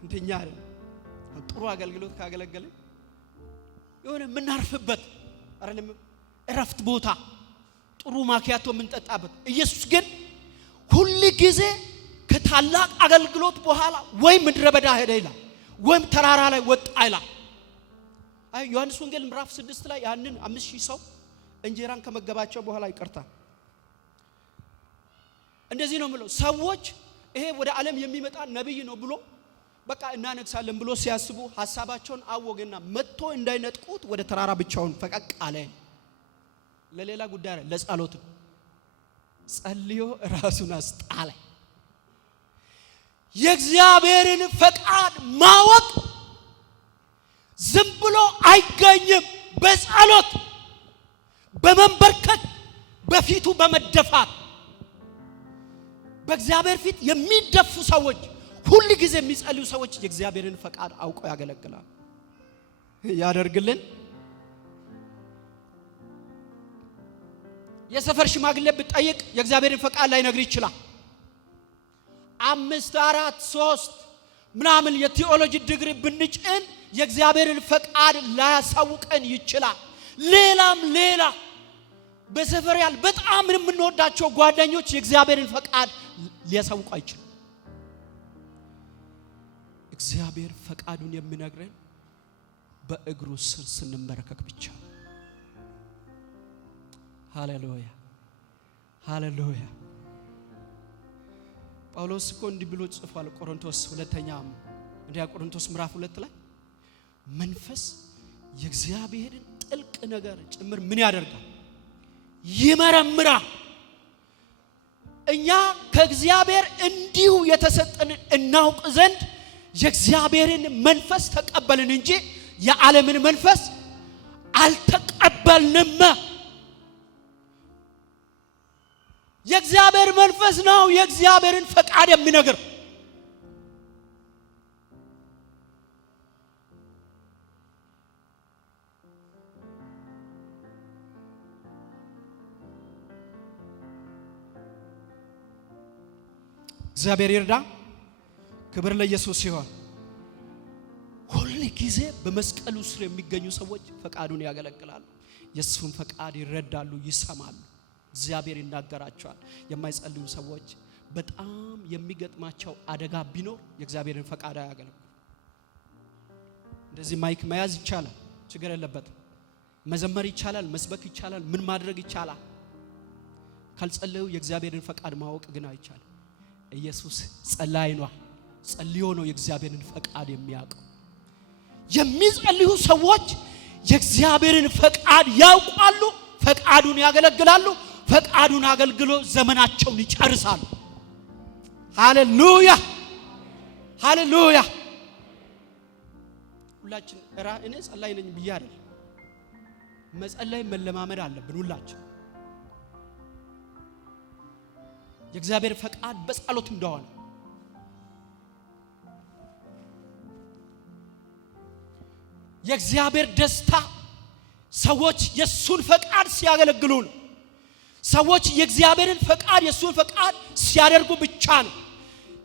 እንደኛ አይደለም። ጥሩ አገልግሎት ካገለገለ የሆነ ምናርፍበት አይደለም እረፍት ቦታ ጥሩ ማኪያቶ ምንጠጣበት። ኢየሱስ ግን ሁሉ ጊዜ ከታላቅ አገልግሎት በኋላ ወይ ምድረ በዳ ሄደ ይላል ወይ ተራራ ላይ ወጣ ይላል። አይ ዮሐንስ ወንጌል ምዕራፍ 6 ላይ ያንን 5000 ሰው እንጀራን ከመገባቸው በኋላ ይቀርታ እንደዚህ ነው ምለው ሰዎች ይሄ ወደ ዓለም የሚመጣ ነብይ ነው ብሎ በቃ እናነግሳለን ብሎ ሲያስቡ ሐሳባቸውን አወገና መጥቶ እንዳይነጥቁት ወደ ተራራ ብቻውን ፈቀቅ አለ። ለሌላ ጉዳይ ለጸሎት ጸልዮ ራሱን አስጣለ። የእግዚአብሔርን ፈቃድ ማወቅ ዝም ብሎ አይገኝም። በጸሎት በመንበርከክ በፊቱ በመደፋት በእግዚአብሔር ፊት የሚደፉ ሰዎች ሁሉ ጊዜ የሚጸልዩ ሰዎች የእግዚአብሔርን ፈቃድ አውቀው ያገለግላሉ። ያደርግልን። የሰፈር ሽማግሌ ብትጠይቅ የእግዚአብሔርን ፈቃድ ላይ ነግር ይችላል። 5 4 3 ምናምን የቴዎሎጂ ዲግሪ ብንጭን የእግዚአብሔርን ፈቃድ ላያሳውቀን ይችላል። ሌላ በሰፈር ያል በጣም የምንወዳቸው ጓደኞች የእግዚአብሔርን ፈቃድ ሊያሳውቁ አይችሉም። እግዚአብሔር ፈቃዱን የሚነግረን በእግሩ ስር ስንመረከክ ብቻ። ሃሌሉያ ሃሌሉያ። ጳውሎስ እኮ እንዲህ ብሎ ጽፏል ቆሮንቶስ ቆሮንቶስ ምዕራፍ 2 ላይ መንፈስ የእግዚአብሔርን ጥልቅ ነገር ጭምር ምን ያደርጋል? ይመረምራል። እኛ ከእግዚአብሔር እንዲሁ የተሰጠን እናውቅ ዘንድ የእግዚአብሔርን መንፈስ ተቀበልን እንጂ የዓለምን መንፈስ አልተቀበልንም። የእግዚአብሔር መንፈስ ነው የእግዚአብሔርን ፈቃድ የሚነግር። እግዚአብሔር ይርዳ። ክብር ለኢየሱስ ይሁን። ሁሉ ጊዜ በመስቀሉ ስር የሚገኙ ሰዎች ፈቃዱን ያገለግላሉ። የሱን ፈቃድ ይረዳሉ፣ ይሰማሉ። እግዚአብሔር ይናገራቸዋል። የማይጸልዩ ሰዎች በጣም የሚገጥማቸው አደጋ ቢኖር የእግዚአብሔርን ፈቃድ አያገለግሉ። እንደዚህ ማይክ መያዝ ይቻላል፣ ችግር የለበትም። መዘመር ይቻላል፣ መስበክ ይቻላል፣ ምን ማድረግ ይቻላል። ካልጸለዩ የእግዚአብሔርን ፈቃድ ማወቅ ግን አይቻልም። ኢየሱስ ጸላይ ነው። ጸልዮ ነው የእግዚአብሔርን ፈቃድ የሚያውቀው። የሚጸልዩ ሰዎች የእግዚአብሔርን ፈቃድ ያውቃሉ፣ ፈቃዱን ያገለግላሉ። ፈቃዱን አገልግሎ ዘመናቸውን ይጨርሳሉ። ሃሌሉያ ሃሌሉያ። ሁላችን እኔ ጸላይ ነኝ ብዬ አይደል፣ መጸለይ መለማመድ አለብን ሁላችን። የእግዚአብሔር ፈቃድ በጸሎት እንደሆነ የእግዚአብሔር ደስታ ሰዎች የሱን ፈቃድ ሲያገለግሉ ነው። ሰዎች የእግዚአብሔርን ፈቃድ የሱን ፈቃድ ሲያደርጉ ብቻ ነው።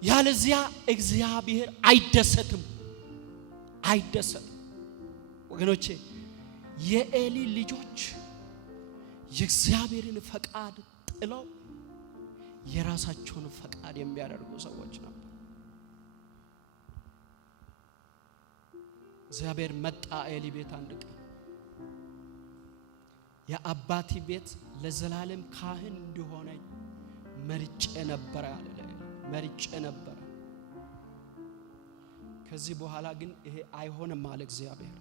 ያለዚያ እግዚአብሔር አይደሰትም። ወገኖቼ የኤሊ ልጆች የእግዚአብሔርን ፈቃድ ጥለው የራሳቸውን ፈቃድ የሚያደርጉ ሰዎች ነው። እግዚአብሔር መጣ ኤሊ ቤት አንድ ቀን። የአባቲ ቤት ለዘላለም ካህን እንዲሆነኝ መርጬ ነበር አለ። መርጬ ነበር። ከዚህ በኋላ ግን ይሄ አይሆንም አለ እግዚአብሔር።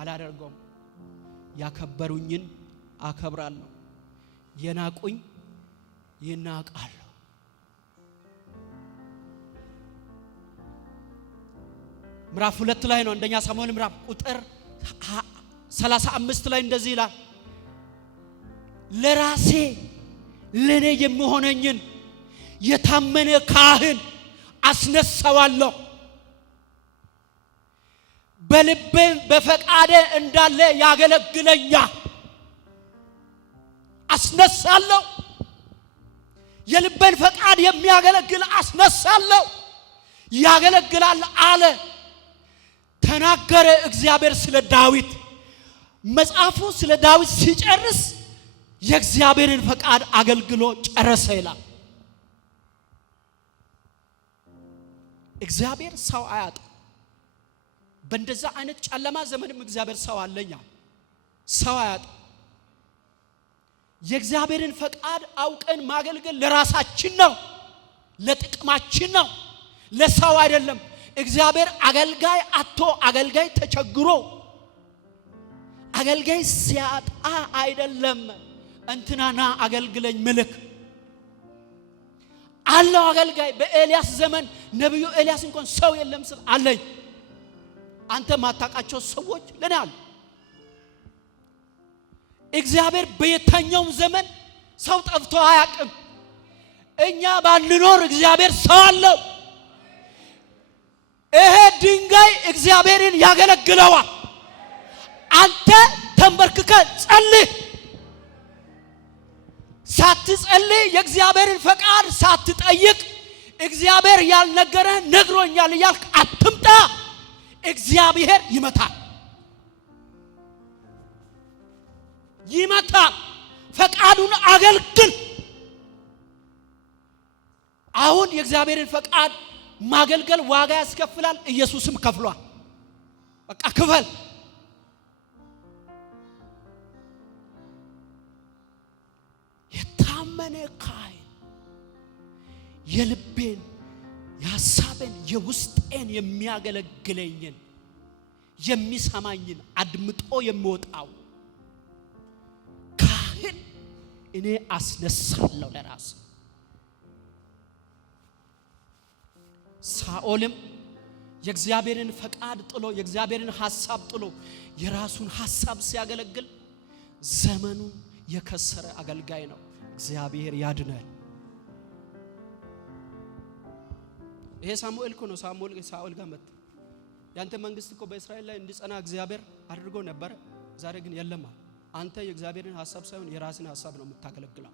አላደርገውም። ያከበሩኝን አከብራለሁ፣ የናቁኝ ይናቃሉ። ምዕራፍ 2 ላይ ነው። አንደኛ ሳሙኤል ምዕራፍ ቁጥር 35 ላይ እንደዚህ ይላል፣ ለራሴ ለኔ የሚሆነኝን የታመነ ካህን አስነሳዋለሁ፣ በልቤ በፈቃዴ እንዳለ ያገለግለኛል። አስነሳለሁ፣ የልቤን ፈቃድ የሚያገለግል አስነሳለሁ፣ ያገለግላል አለ። ተናገረ እግዚአብሔር ስለ ዳዊት። መጽሐፉ ስለ ዳዊት ሲጨርስ የእግዚአብሔርን ፈቃድ አገልግሎ ጨረሰ ይላል። እግዚአብሔር ሰው አያጣ። በእንደዛ አይነት ጨለማ ዘመንም እግዚአብሔር ሰው አለኛ። ሰው አያጣ። የእግዚአብሔርን ፈቃድ አውቀን ማገልገል ለራሳችን ነው፣ ለጥቅማችን ነው፣ ለሰው አይደለም። እግዚአብሔር አገልጋይ አጥቶ አገልጋይ ተቸግሮ አገልጋይ ሲያጣ አይደለም እንትናና አገልግለኝ ምልክ አለው። አገልጋይ በኤልያስ ዘመን ነብዩ ኤልያስ እንኳን ሰው የለም ስል አለኝ። አንተ ማታቃቸው ሰዎች ለኔ አሉ። እግዚአብሔር በየተኛው ዘመን ሰው ጠፍቶ አያውቅም። እኛ ባንኖር እግዚአብሔር ሰው አለው። ይሄ ድንጋይ እግዚአብሔርን ያገለግለዋል። አንተ ተንበርክከ ጸልይ። ሳትጸልይ የእግዚአብሔርን ፈቃድ ሳትጠይቅ እግዚአብሔር ያልነገረ ነግሮኛል እያልክ አትምጣ። እግዚአብሔር ይመታል። ፈቃዱን አገልግል። አሁን የእግዚአብሔርን ፈቃድ ማገልገል ዋጋ ያስከፍላል። ኢየሱስም ከፍሏል። በቃ ክፈል። የታመነ ካህን የልቤን የሐሳቤን የውስጤን የሚያገለግለኝን የሚሰማኝን አድምጦ የሚወጣው ካህን እኔ አስነሳለሁ ለራስ። ሳኦልም የእግዚአብሔርን ፈቃድ ጥሎ የእግዚአብሔርን ሐሳብ ጥሎ የራሱን ሐሳብ ሲያገለግል ዘመኑ የከሰረ አገልጋይ ነው። እግዚአብሔር ያድናል። ይሄ ሳሙኤል እኮ ነው። ሳኦል ጋር መጣ። ያንተ መንግስት እኮ በእስራኤል ላይ እንዲጸና እግዚአብሔር አድርጎ ነበር። ዛሬ ግን የለም። አንተ የእግዚአብሔርን ሐሳብ ሳይሆን የራስን ሐሳብ ነው የምታገለግለው።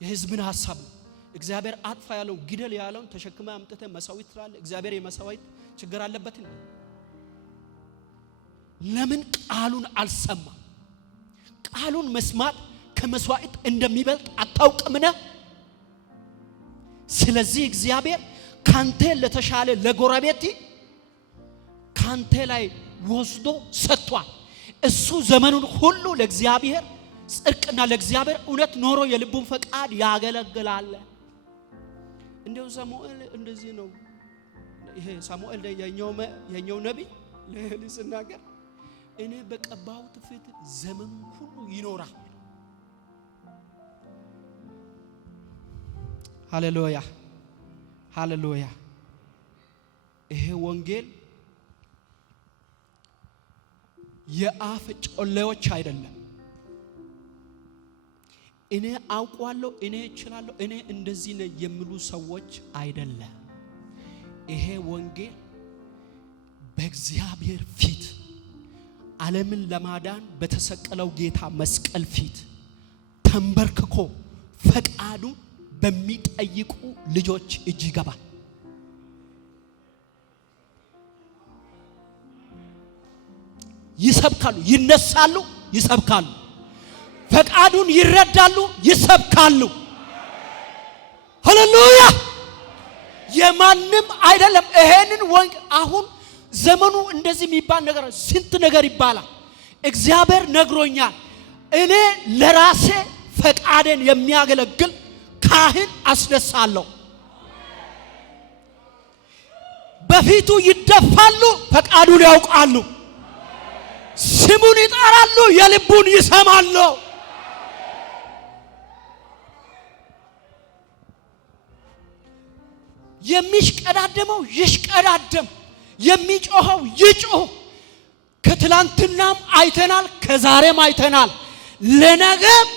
የህዝብን ሐሳብ ነው። እግዚአብሔር አጥፋ ያለው ግደል ያለውን ተሸክመ አምጥተ መሳዊት ትላለህ። እግዚአብሔር የመሳዊት ችግር አለበት እንዴ? ለምን ቃሉን አልሰማ? ቃሉን መስማት ከመስዋዕት እንደሚበልጥ አታውቅምና? ስለዚህ እግዚአብሔር ካንተ ለተሻለ ለጎረቤት ካንተ ላይ ወስዶ ሰጥቷል። እሱ ዘመኑን ሁሉ ለእግዚአብሔር ጽድቅና ለእግዚአብሔር እውነት ኖሮ የልቡን ፈቃድ ያገለግላል። እንደው ሳሙኤል እንደዚህ ነው። ይሄ ሳሙኤል የኛው ነብይ ለሲናገር እኔ በቀባሁት ፊት ዘመኑ ሁሉ ይኖራል። ሃሌሉያ ሃሌሉያ። ይሄ ወንጌል የአፍ ጮሌዎች አይደለም። እኔ አውቃለሁ፣ እኔ እችላለሁ፣ እኔ እንደዚህ ነኝ የሚሉ ሰዎች አይደለም። ይሄ ወንጌል በእግዚአብሔር ፊት ዓለምን ለማዳን በተሰቀለው ጌታ መስቀል ፊት ተንበርክኮ ፈቃዱን በሚጠይቁ ልጆች እጅ ይገባል። ይሰብካሉ፣ ይነሳሉ፣ ይሰብካሉ፣ ፈቃዱን ይረዳሉ፣ ይሰብካሉ። ሃሌሉያ። የማንም አይደለም። ይሄንን ወንጌል አሁን ዘመኑ እንደዚህ የሚባል ነገር ስንት ነገር ይባላል። እግዚአብሔር ነግሮኛል። እኔ ለራሴ ፈቃዴን የሚያገለግል ካህን አስነሳለሁ። በፊቱ ይደፋሉ፣ ፈቃዱን ያውቃሉ፣ ስሙን ይጠራሉ፣ የልቡን ይሰማሉ። የሚሽቀዳደመው ይሽቀዳደም፣ የሚጮኸው ይጮህ። ከትላንትናም አይተናል፣ ከዛሬም አይተናል። ለነገም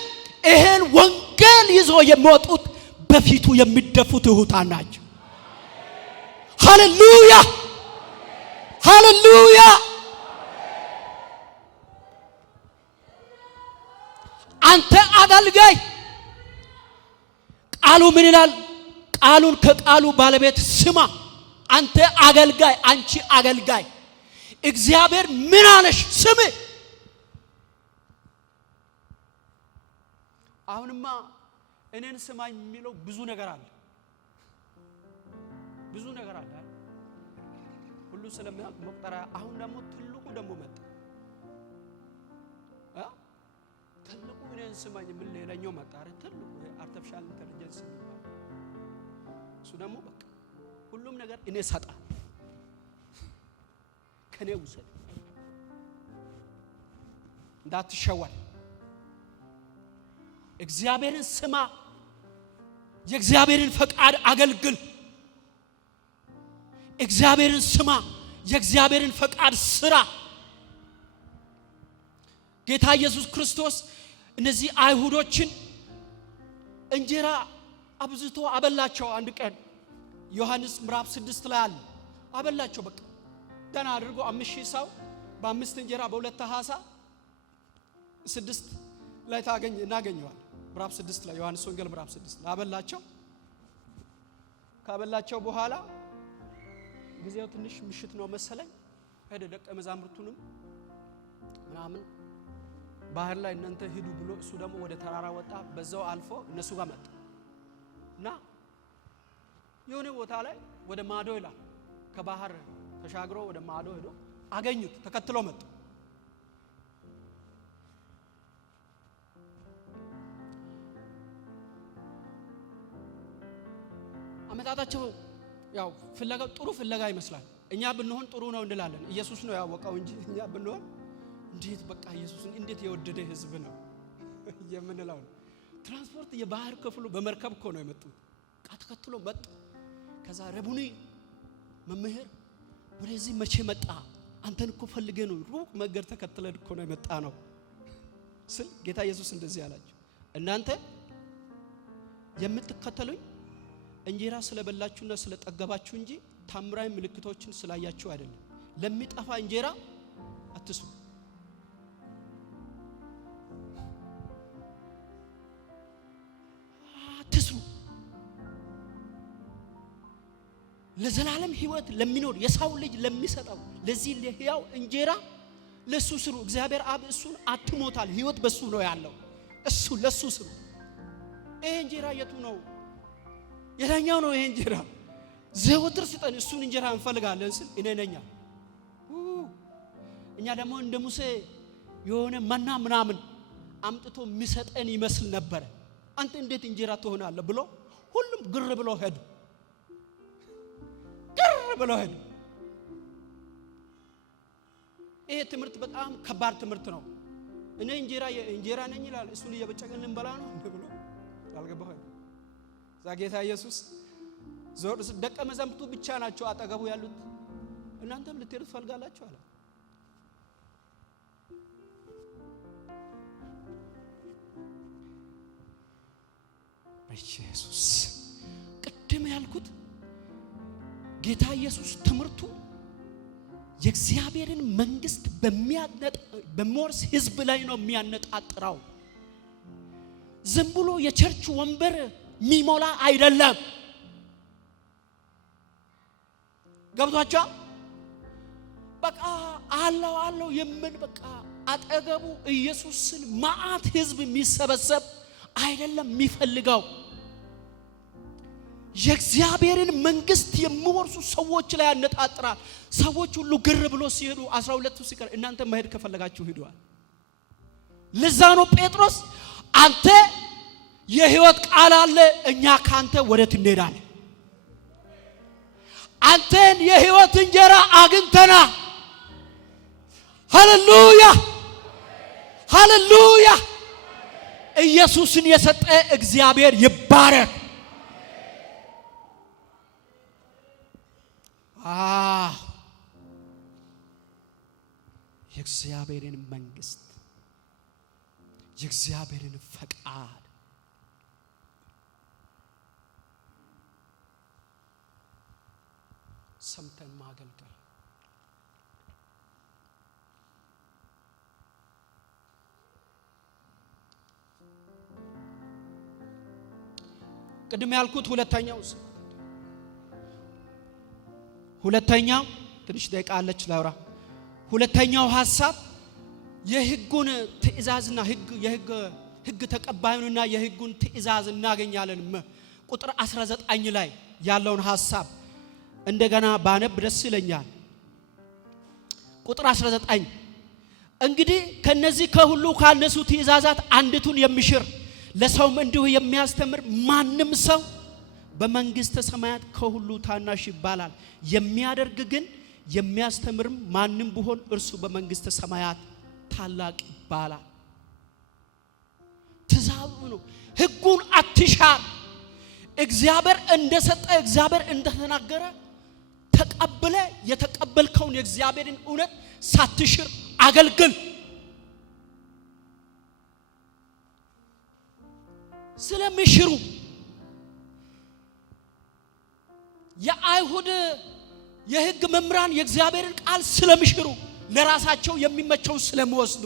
ይሄን ወንጌል ይዞ የሚወጡት በፊቱ የሚደፉት እሁታን ናቸው። ሃሌሉያ ሃሌሉያ። አንተ አገልጋይ ቃሉ ምን ይላል? ቃሉን ከቃሉ ባለቤት ስማ። አንተ አገልጋይ፣ አንቺ አገልጋይ እግዚአብሔር ምን አለሽ ስም። አሁንማ እኔን ስማኝ የሚለው ብዙ ነገር አለ፣ ብዙ ነገር አለ ሁሉ ስለመቁጠሪያ። አሁን ደግሞ ትልቁ ደግሞ መጣ። ትልቁ እኔን ስማኝ ምን ሌላኛው መጣ። ትልቁ አርቲፊሻል ኢንተለጀንስ እሱ ደግሞ በቃ ሁሉም ነገር እኔ ሰጣ ከኔ ውሰድ እንዳትሸወል። እግዚአብሔርን ስማ፣ የእግዚአብሔርን ፈቃድ አገልግል። እግዚአብሔርን ስማ፣ የእግዚአብሔርን ፈቃድ ስራ። ጌታ ኢየሱስ ክርስቶስ እነዚህ አይሁዶችን እንጀራ አብዝቶ አበላቸው። አንድ ቀን ዮሐንስ ምዕራፍ 6 ላይ አለ። አበላቸው በቃ ደና አድርጎ 5000 ሰው በ5 እንጀራ በ2 ዓሣ 6 ላይ እናገኘዋለን። ምዕራፍ 6 ላይ ዮሐንስ ወንጌል ምዕራፍ 6 አበላቸው። ካበላቸው በኋላ ጊዜው ትንሽ ምሽት ነው መሰለኝ፣ ሄደ ደቀ መዛሙርቱንም ምናምን ባህር ላይ እናንተ ሂዱ ብሎ እሱ ደግሞ ወደ ተራራ ወጣ። በዛው አልፎ እነሱ ጋር መጣ እና የሆነ ቦታ ላይ ወደ ማዶ ይላል ከባህር ተሻግሮ ወደ ማዶ ሄዶ አገኙት። ተከትሎ መጡ። አመጣጣቸው ያው ፍለጋ ጥሩ ፍለጋ ይመስላል። እኛ ብንሆን ጥሩ ነው እንላለን። ኢየሱስ ነው ያወቀው እንጂ እኛ ብንሆን እንዴት በቃ ኢየሱስን እንዴት የወደደ ህዝብ ነው የምንለው። ትራንስፖርት የባህር ከፍሎ በመርከብ እኮ ነው የመጡት። ተከትሎ መጡ። ከዛ ረቡኒ መምህር ወደዚህ መቼ መጣ? አንተን እኮ ፈልጌ ነው ሩቅ መንገድ ተከትለን እኮ ነው የመጣ ነው ስል ጌታ ኢየሱስ እንደዚህ አላቸው፣ እናንተ የምትከተሉኝ እንጀራ ስለበላችሁና ስለጠገባችሁ እንጂ ታምራዊ ምልክቶችን ስላያችሁ አይደለም። ለሚጠፋ እንጀራ አትስሩ። ለዘላለም ሕይወት ለሚኖር የሰው ልጅ ለሚሰጠው ለዚህ ለሕያው እንጀራ ለሱ ስሩ። እግዚአብሔር አብ እሱን አትሞታል። ሕይወት በሱ ነው ያለው። እሱ ለሱ ስሩ። ይሄ እንጀራ የቱ ነው? የላኛው ነው። ይሄ እንጀራ ዘወትር ስጠን፣ እሱን እንጀራ እንፈልጋለን ስል እኔ ነኝ። እኛ ደግሞ እንደ ሙሴ የሆነ መና ምናምን አምጥቶ የሚሰጠን ይመስል ነበር። አንተ እንዴት እንጀራ ትሆናለህ ብሎ ሁሉም ግር ብሎ ሄዱ። ይሄ ትምህርት በጣም ከባድ ትምህርት ነው። እኔ እንጀራ ነኝ ይላል፣ እሱን እየበጨቀን እንበላ ነው ብሎ አልገባህ። ጌታ ኢየሱስ ዞር ደቀ መዛሙርቱ ብቻ ናቸው አጠገቡ ያሉት። እናንተም ልትሄዱ ትፈልጋላችሁ አለ። ኢየሱስ ቅድም ያልኩት ጌታ ኢየሱስ ትምህርቱ የእግዚአብሔርን መንግስት በሚወርስ ህዝብ ላይ ነው የሚያነጣጥረው። ዝም ብሎ የቸርች ወንበር ሚሞላ አይደለም። ገብቷችሁ? በቃ አለው የምን በቃ አጠገቡ ኢየሱስን ማአት ህዝብ የሚሰበሰብ አይደለም የሚፈልገው። የእግዚአብሔርን መንግስት የሚወርሱ ሰዎች ላይ ያነጣጥራል። ሰዎች ሁሉ ግር ብሎ ሲሄዱ 12ቱ ሲቀር እናንተ መሄድ ከፈለጋችሁ ሄዱዋል። ለዛ ነው ጴጥሮስ አንተ የህይወት ቃል አለ፣ እኛ ካንተ ወዴት እንሄዳለን? አንተን የህይወት እንጀራ አግኝተና። ሃሌሉያ ሃሌሉያ። ኢየሱስን የሰጠ እግዚአብሔር ይባረክ። የእግዚአብሔርን መንግስት የእግዚአብሔርን ፈቃድ ሰምተን ማገልገል። ቅድም ያልኩት ሁለተኛው ትንሽ ደቂቃ አለች ላውራ። ሁለተኛው ሐሳብ የህጉን ትእዛዝና ህግ ተቀባዩንና የህጉን ትእዛዝ እናገኛለን። ቁጥር 19 ላይ ያለውን ሐሳብ እንደገና ባነብ ደስ ይለኛል። ቁጥር 19 እንግዲህ ከነዚህ ከሁሉ ካነሱ ትእዛዛት አንዲቱን የሚሽር ለሰውም እንዲሁ የሚያስተምር ማንም ሰው በመንግስተ ሰማያት ከሁሉ ታናሽ ይባላል። የሚያደርግ ግን የሚያስተምርም ማንም ቢሆን እርሱ በመንግስተ ሰማያት ታላቅ ይባላል። ትእዛዙ ነው። ህጉን አትሻር። እግዚአብሔር እንደሰጠ እግዚአብሔር እንደተናገረ ተቀበለ። የተቀበልከውን የእግዚአብሔርን እውነት ሳትሽር አገልግል። ስለሚሽሩ የአይሁድ የህግ መምህራን የእግዚአብሔርን ቃል ስለሚሽሩ ለራሳቸው የሚመቸው ስለሚወስዱ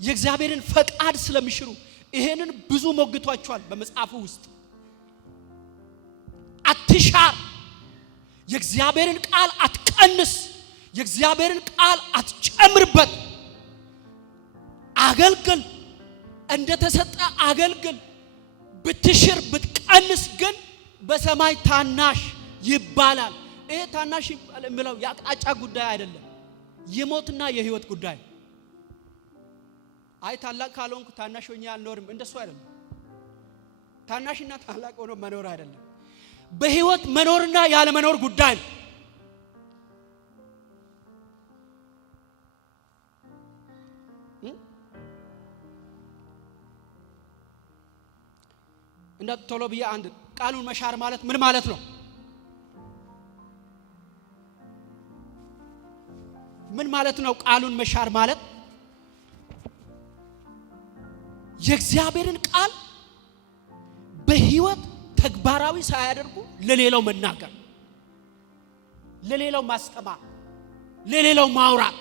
የእግዚአብሔርን ፈቃድ ስለሚሽሩ ይሄንን ብዙ ሞግቷቸዋል በመጽሐፉ ውስጥ። አትሻር፣ የእግዚአብሔርን ቃል አትቀንስ፣ የእግዚአብሔርን ቃል አትጨምርበት። አገልግል፣ እንደተሰጠ አገልግል። ብትሽር ብትቀንስ ግን በሰማይ ታናሽ ይባላል። ይሄ ታናሽ የሚለው የአቅጣጫ ጉዳይ አይደለም፣ የሞትና የህይወት ጉዳይ። አይ ታላቅ ካልሆንኩ ታናሽ ሆኜ አልኖርም፣ እንደሱ አይደለም። ታናሽና ታላቅ ሆኖ መኖር አይደለም፣ በህይወት መኖርና ያለ መኖር ጉዳይ ነው። እንደ ቶሎ ብዬ አንድ ቃሉን መሻር ማለት ምን ማለት ነው? ምን ማለት ነው ቃሉን መሻር ማለት? የእግዚአብሔርን ቃል በህይወት ተግባራዊ ሳያደርጉ ለሌላው መናገር፣ ለሌላው ማስተማር፣ ለሌላው ማውራት።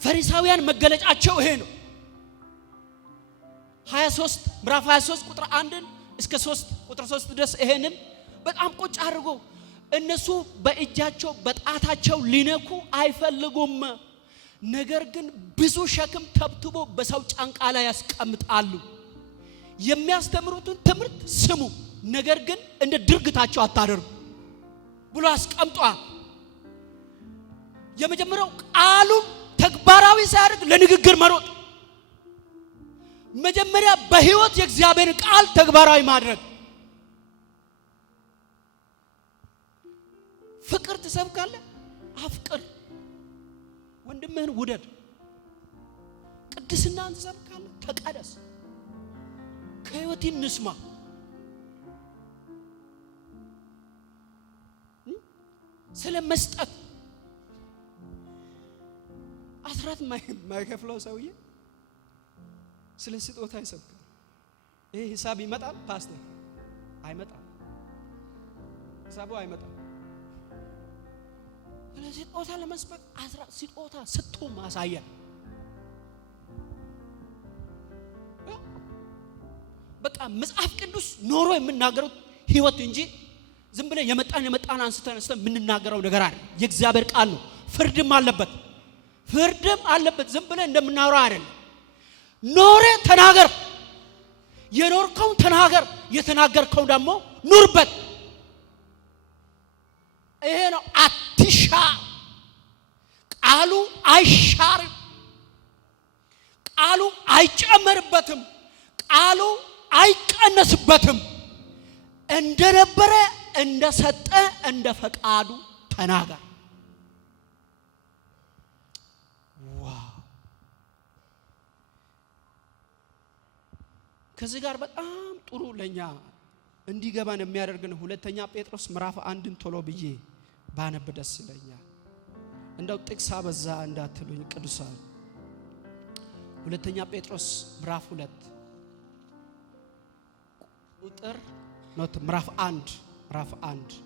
ፈሪሳውያን መገለጫቸው ይሄ ነው። 23 ምዕራፍ 23 ቁጥር 1 እስከ 3 ቁጥር 3 ድረስ ይሄንን በጣም ቁጭ አድርጎ እነሱ በእጃቸው በጣታቸው ሊነኩ አይፈልጉም። ነገር ግን ብዙ ሸክም ተብትቦ በሰው ጫንቃ ላይ ያስቀምጣሉ። የሚያስተምሩትን ትምህርት ስሙ፣ ነገር ግን እንደ ድርግታቸው አታደርጉ ብሎ አስቀምጧል። የመጀመሪያው ቃሉን ተግባራዊ ሳያደርግ ለንግግር መሮጥ። መጀመሪያ በህይወት የእግዚአብሔር ቃል ተግባራዊ ማድረግ። ፍቅር ትሰብካለህ፣ አፍቅር። ወንድምህን ውደድ። ቅድስናን ትሰብካለህ፣ ተቀደስ። ከህይወት እንስማ። ስለመስጠት አስራት ማይከፍለው ሰውዬ ስለ ስጦታ ይሰብካል። ይሄ ሂሳብ ይመጣል፣ ፓስተር አይመጣም፣ ሂሳቡ አይመጣም። ስለዚህ ስጦታ ለመስበክ አስራት ስጦታ ስጦ ማሳየት። በቃ መጽሐፍ ቅዱስ ኖሮ የምናገረው ህይወት እንጂ ዝም ብለ የመጣን አንስተን የምንናገረው ነገር አይደለም። የእግዚአብሔር ቃል ነው። ፍርድም አለበት። ዝም ብለ እንደምናወራው አይደለም። ኖረ ተናገር። የኖርከው ተናገር፣ የተናገርከው ደግሞ ኑርበት። ይሄ ነው አትሻ። ቃሉ አይሻርም፣ ቃሉ አይጨመርበትም፣ ቃሉ አይቀነስበትም። እንደነበረ እንደሰጠ እንደ ፈቃዱ ተናገር። ከዚህ ጋር በጣም ጥሩ ለኛ እንዲገባን የሚያደርገን ሁለተኛ ጴጥሮስ ምዕራፍ 1ን ቶሎ ብዬ ባነብ ደስ ይለኛል። እንደው ጥቅስ አበዛ እንዳትሉኝ ቅዱሳን። ሁለተኛ ጴጥሮስ ምዕራፍ 2 ቁጥር ኖት ምዕራፍ 1 ምዕራፍ 1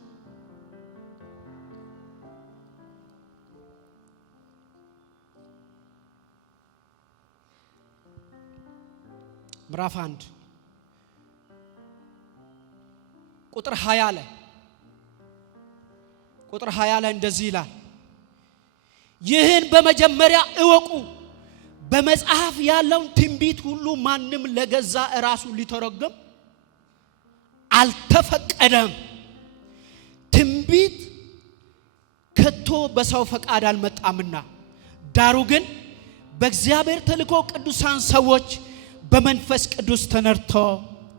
ምዕራፍ 1 ቁጥር 20 ላይ እንደዚህ ይላል፣ ይህን በመጀመሪያ እወቁ፣ በመጽሐፍ ያለውን ትንቢት ሁሉ ማንም ለገዛ ራሱ ሊተረጎም አልተፈቀደም። ትንቢት ከቶ በሰው ፈቃድ አልመጣምና፣ ዳሩ ግን በእግዚአብሔር ተልኮ ቅዱሳን ሰዎች በመንፈስ ቅዱስ ተነርተው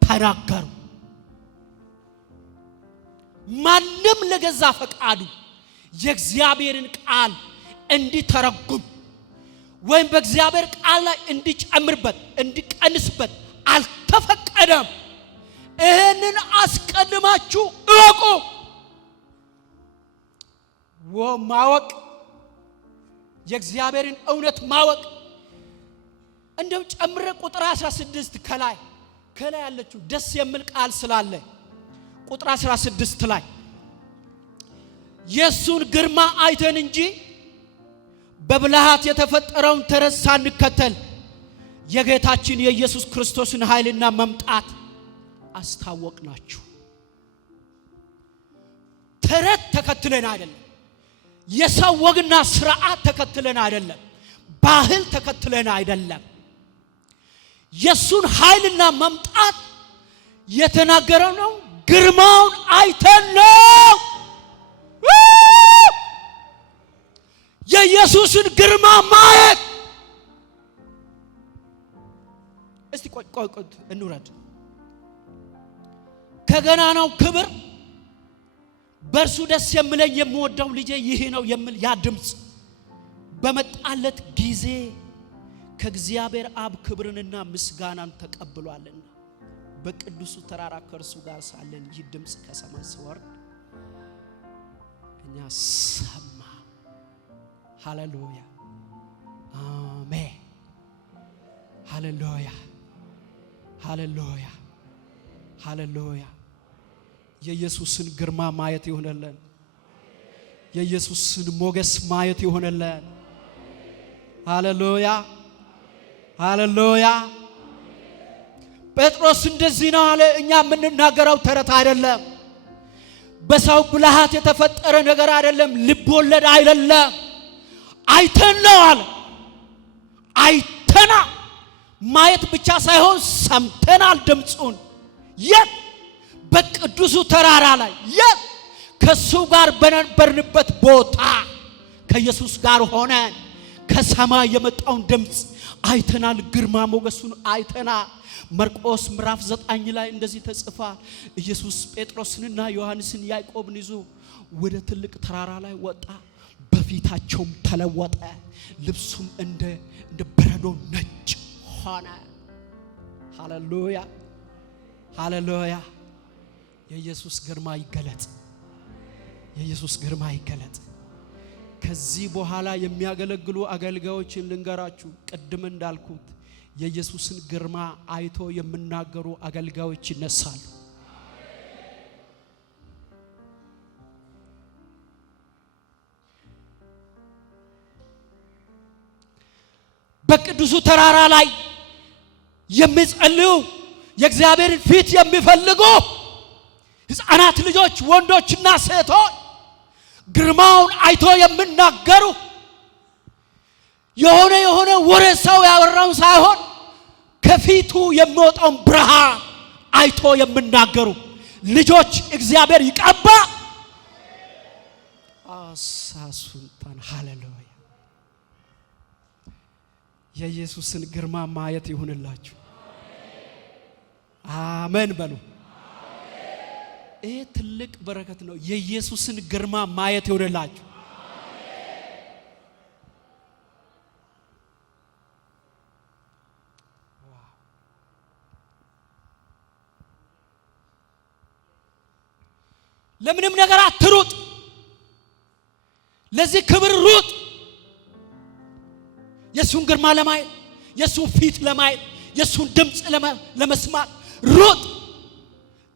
ተናገሩ። ማንም ለገዛ ፈቃዱ የእግዚአብሔርን ቃል እንዲተረጉም ወይም በእግዚአብሔር ቃል ላይ እንዲጨምርበት እንዲቀንስበት አልተፈቀደም። ይህንን አስቀድማችሁ እወቁ። ማወቅ የእግዚአብሔርን እውነት ማወቅ። እንደው ጨምረ ቁጥር 16 ከላይ ያለችው ደስ የሚል ቃል ስላለ ቁጥር 16 ላይ የሱን ግርማ አይተን እንጂ በብልሃት የተፈጠረውን ተረት ሳንከተል የጌታችን የኢየሱስ ክርስቶስን ኃይልና መምጣት አስታወቅናችሁ። ተረት ተከትለን አይደለም፣ የሰው ወግና ስርዓት ተከትለን አይደለም፣ ባህል ተከትለን አይደለም። የሱን ኃይልና መምጣት የተናገረው ነው። ግርማውን አይተን ነው። የኢየሱስን ግርማ ማየት። እስቲ ቆይ እንውረድ። ከገናናው ክብር በእርሱ ደስ የሚለኝ የምወደው ልጄ ይህ ነው የሚል ያ ድምፅ በመጣለት ጊዜ ከእግዚአብሔር አብ ክብርንና ምስጋናን ተቀብሏልና በቅዱሱ ተራራ ከእርሱ ጋር ሳለን ይህ ድምፅ ከሰማይ ሲወርድ እኛ ሰማ። ሃሌሉያ አሜን። ሃሌሉያ ሃሌሉያ ሃሌሉያ የኢየሱስን ግርማ ማየት ይሆነልን የኢየሱስን ሞገስ ማየት ይሆነልን ሃሌሉያ ሃሌሉያ ጴጥሮስ እንደዚህ ነው አለ እኛ የምንናገረው ተረት አይደለም በሰው ብልሃት የተፈጠረ ነገር አይደለም ልብ ወለድ አይደለም አይተናል አይተና ማየት ብቻ ሳይሆን ሰምተናል ድምጹን የት በቅዱሱ ተራራ ላይ የት ከሱ ጋር በነበርንበት ቦታ ከኢየሱስ ጋር ሆነን ከሰማይ የመጣውን ድምጽ አይተናል ግርማ ሞገሱን አይተናል ማርቆስ ምዕራፍ 9 ላይ እንደዚህ ተጽፏል ኢየሱስ ጴጥሮስንና ዮሐንስን ያዕቆብን ይዞ ወደ ትልቅ ተራራ ላይ ወጣ በፊታቸውም ተለወጠ ልብሱም እንደ በረዶ ነጭ ሆነ ሃሌሉያ ሃሌሉያ የኢየሱስ ግርማ ይገለጥ የኢየሱስ ግርማ ይገለጥ ከዚህ በኋላ የሚያገለግሉ አገልጋዮችን ልንገራችሁ ቅድም እንዳልኩት የኢየሱስን ግርማ አይቶ የሚናገሩ አገልጋዮች ይነሳሉ በቅዱሱ ተራራ ላይ የሚጸልዩ የእግዚአብሔርን ፊት የሚፈልጉ ሕፃናት ልጆች ወንዶችና ሴቶች ግርማውን አይቶ የሚናገሩ የሆነ ወሬ ሰው ያወራው ሳይሆን ከፊቱ የሚወጣውን ብርሃን አይቶ የሚናገሩ ልጆች እግዚአብሔር ይቀባ አሳሱንታን ሃሌሉያ የኢየሱስን ግርማ ማየት ይሁንላችሁ አሜን በሉ ይሄ ትልቅ በረከት ነው የኢየሱስን ግርማ ማየት ይሁንላችሁ ለምንም ነገር አትሩጥ ለዚህ ክብር ሩጥ የሱን ግርማ ለማየት የሱን ፊት ለማየት የሱን ድምጽ ለመስማት ሩጥ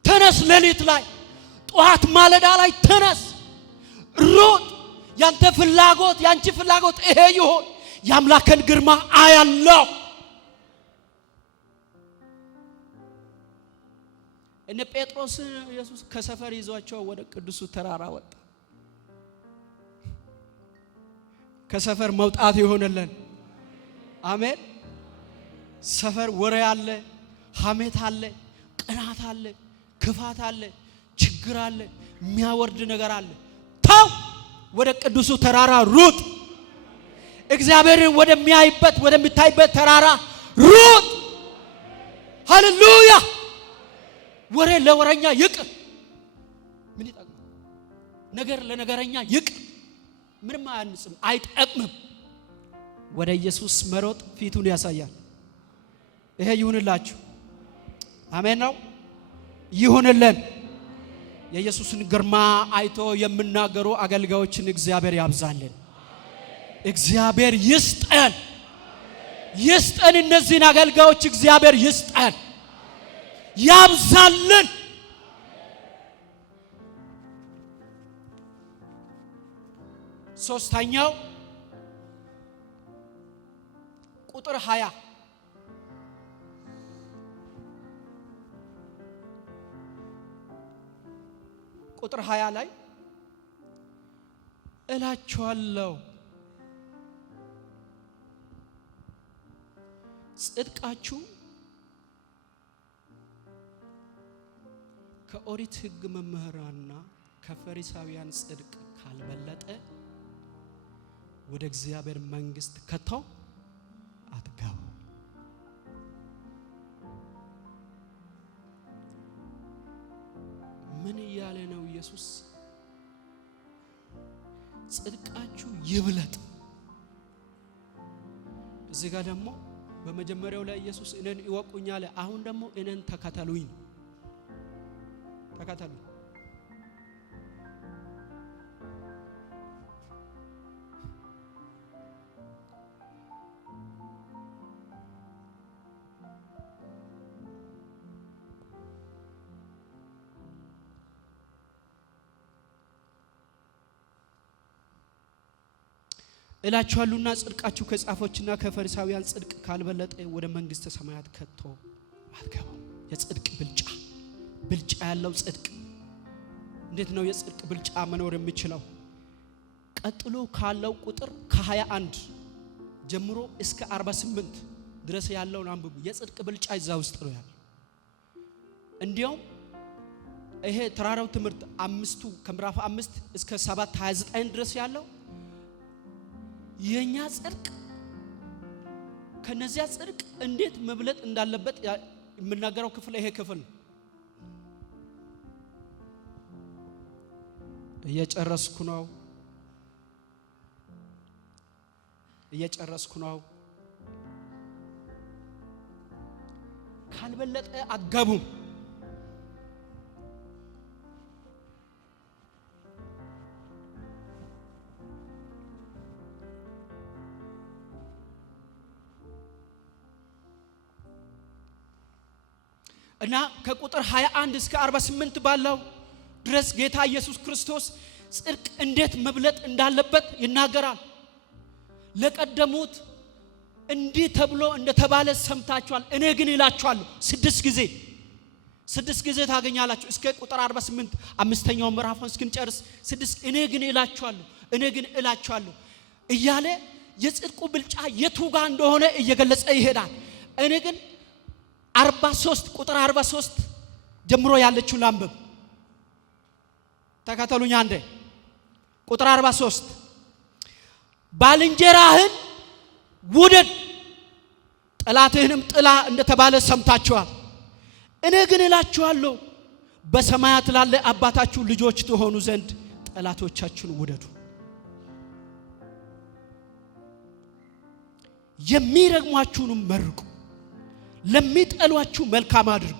ተነስ ሌሊት ላይ ጧት ማለዳ ላይ ተነስ ሩጥ ያንተ ፍላጎት ያንቺ ፍላጎት ይሄ ይሁን ያምላከን ግርማ አያለው እነ ጴጥሮስ ኢየሱስ ከሰፈር ይዟቸው ወደ ቅዱሱ ተራራ ወጣ ከሰፈር መውጣት ይሆነልን አሜን ሰፈር ወሬ አለ ሐሜት አለ ቅናት አለ ክፋት አለ ችግር አለ የሚያወርድ ነገር አለ ታው ወደ ቅዱሱ ተራራ ሩጥ እግዚአብሔርን ወደሚያይበት ወደሚታይበት ተራራ ሩጥ ሃሌሉያ ወሬ ለወረኛ ይቅር ምን ይጠቅማል ነገር ለነገረኛ ይቅር ምንም አያንጽም አይጠቅምም ወደ ኢየሱስ መሮጥ ፊቱን ያሳያል ይሄ ይሁንላችሁ አሜን ነው ይሁንልን የኢየሱስን ግርማ አይቶ የሚናገሩ አገልጋዮችን እግዚአብሔር ያብዛልን እግዚአብሔር ይስጠን እነዚህን አገልጋዮች እግዚአብሔር ይስጠን ያብዛልን ሶስተኛው ቁጥር 20 ቁጥር 20 ላይ እላችኋለሁ ጽድቃችሁ ከኦሪት ሕግ መምህራንና ከፈሪሳውያን ጽድቅ ካልበለጠ ወደ እግዚአብሔር መንግስት ከቶ አትገቡ ምን እያለ ነው ኢየሱስ ጽድቃችሁ ይብለጥ እዚህ ጋር ደግሞ በመጀመሪያው ላይ ኢየሱስ እኔን ይወቁኝ አለ አሁን ደግሞ እኔን ተከተሉኝ ተከተሉ እላችኋለሁና ጽድቃችሁ ከጻፎችና ከፈሪሳውያን ጽድቅ ካልበለጠ ወደ መንግስተ ሰማያት ከቶ አትገቡም። የጽድቅ ብልጫ ያለው ጽድቅ። እንዴት ነው የጽድቅ ብልጫ መኖር የሚችለው? ቀጥሎ ካለው ቁጥር ከ21 ጀምሮ እስከ 48 ድረስ ያለውን አንብቡ። የጽድቅ ብልጫ እዛ ውስጥ ነው ያለው። እንዲያውም ይሄ ተራራው ትምህርት አምስቱ ከምዕራፍ 5 እስከ 7 29 ድረስ ያለው የኛ ጽድቅ ከነዚያ ጽድቅ እንዴት መብለጥ እንዳለበት የምናገረው ክፍል ይሄ ክፍል ነው። እየጨረስኩ ነው። ካልበለጠ አትገቡም። እና ከቁጥር 21 እስከ 48 ባለው ድረስ ጌታ ኢየሱስ ክርስቶስ ጽድቅ እንዴት መብለጥ እንዳለበት ይናገራል። ለቀደሙት እንዲህ ተብሎ እንደተባለ ሰምታችኋል፣ እኔ ግን እላችኋለሁ። 6 ጊዜ ታገኛላችሁ። እስከ ቁጥር 48 አምስተኛው ምዕራፍ እስክንጨርስ 6 እኔ ግን እላችኋለሁ እያለ የጽድቁ ብልጫ የቱ ጋር እንደሆነ እየገለጸ ይሄዳል። እኔ ግን 43 ቁጥር 43 ጀምሮ ያለችው ላንብብ። ተከተሉኝ አንዴ። ቁጥር 43 ባልንጀራህን ውደድ ጠላትህንም ጥላ እንደተባለ ሰምታችኋል። እኔ ግን እላችኋለሁ በሰማያት ላለ አባታችሁ ልጆች ትሆኑ ዘንድ ጠላቶቻችሁን ውደዱ፣ የሚረግሟችሁንም መርቁ፣ ለሚጠሏችሁ መልካም አድርጉ፣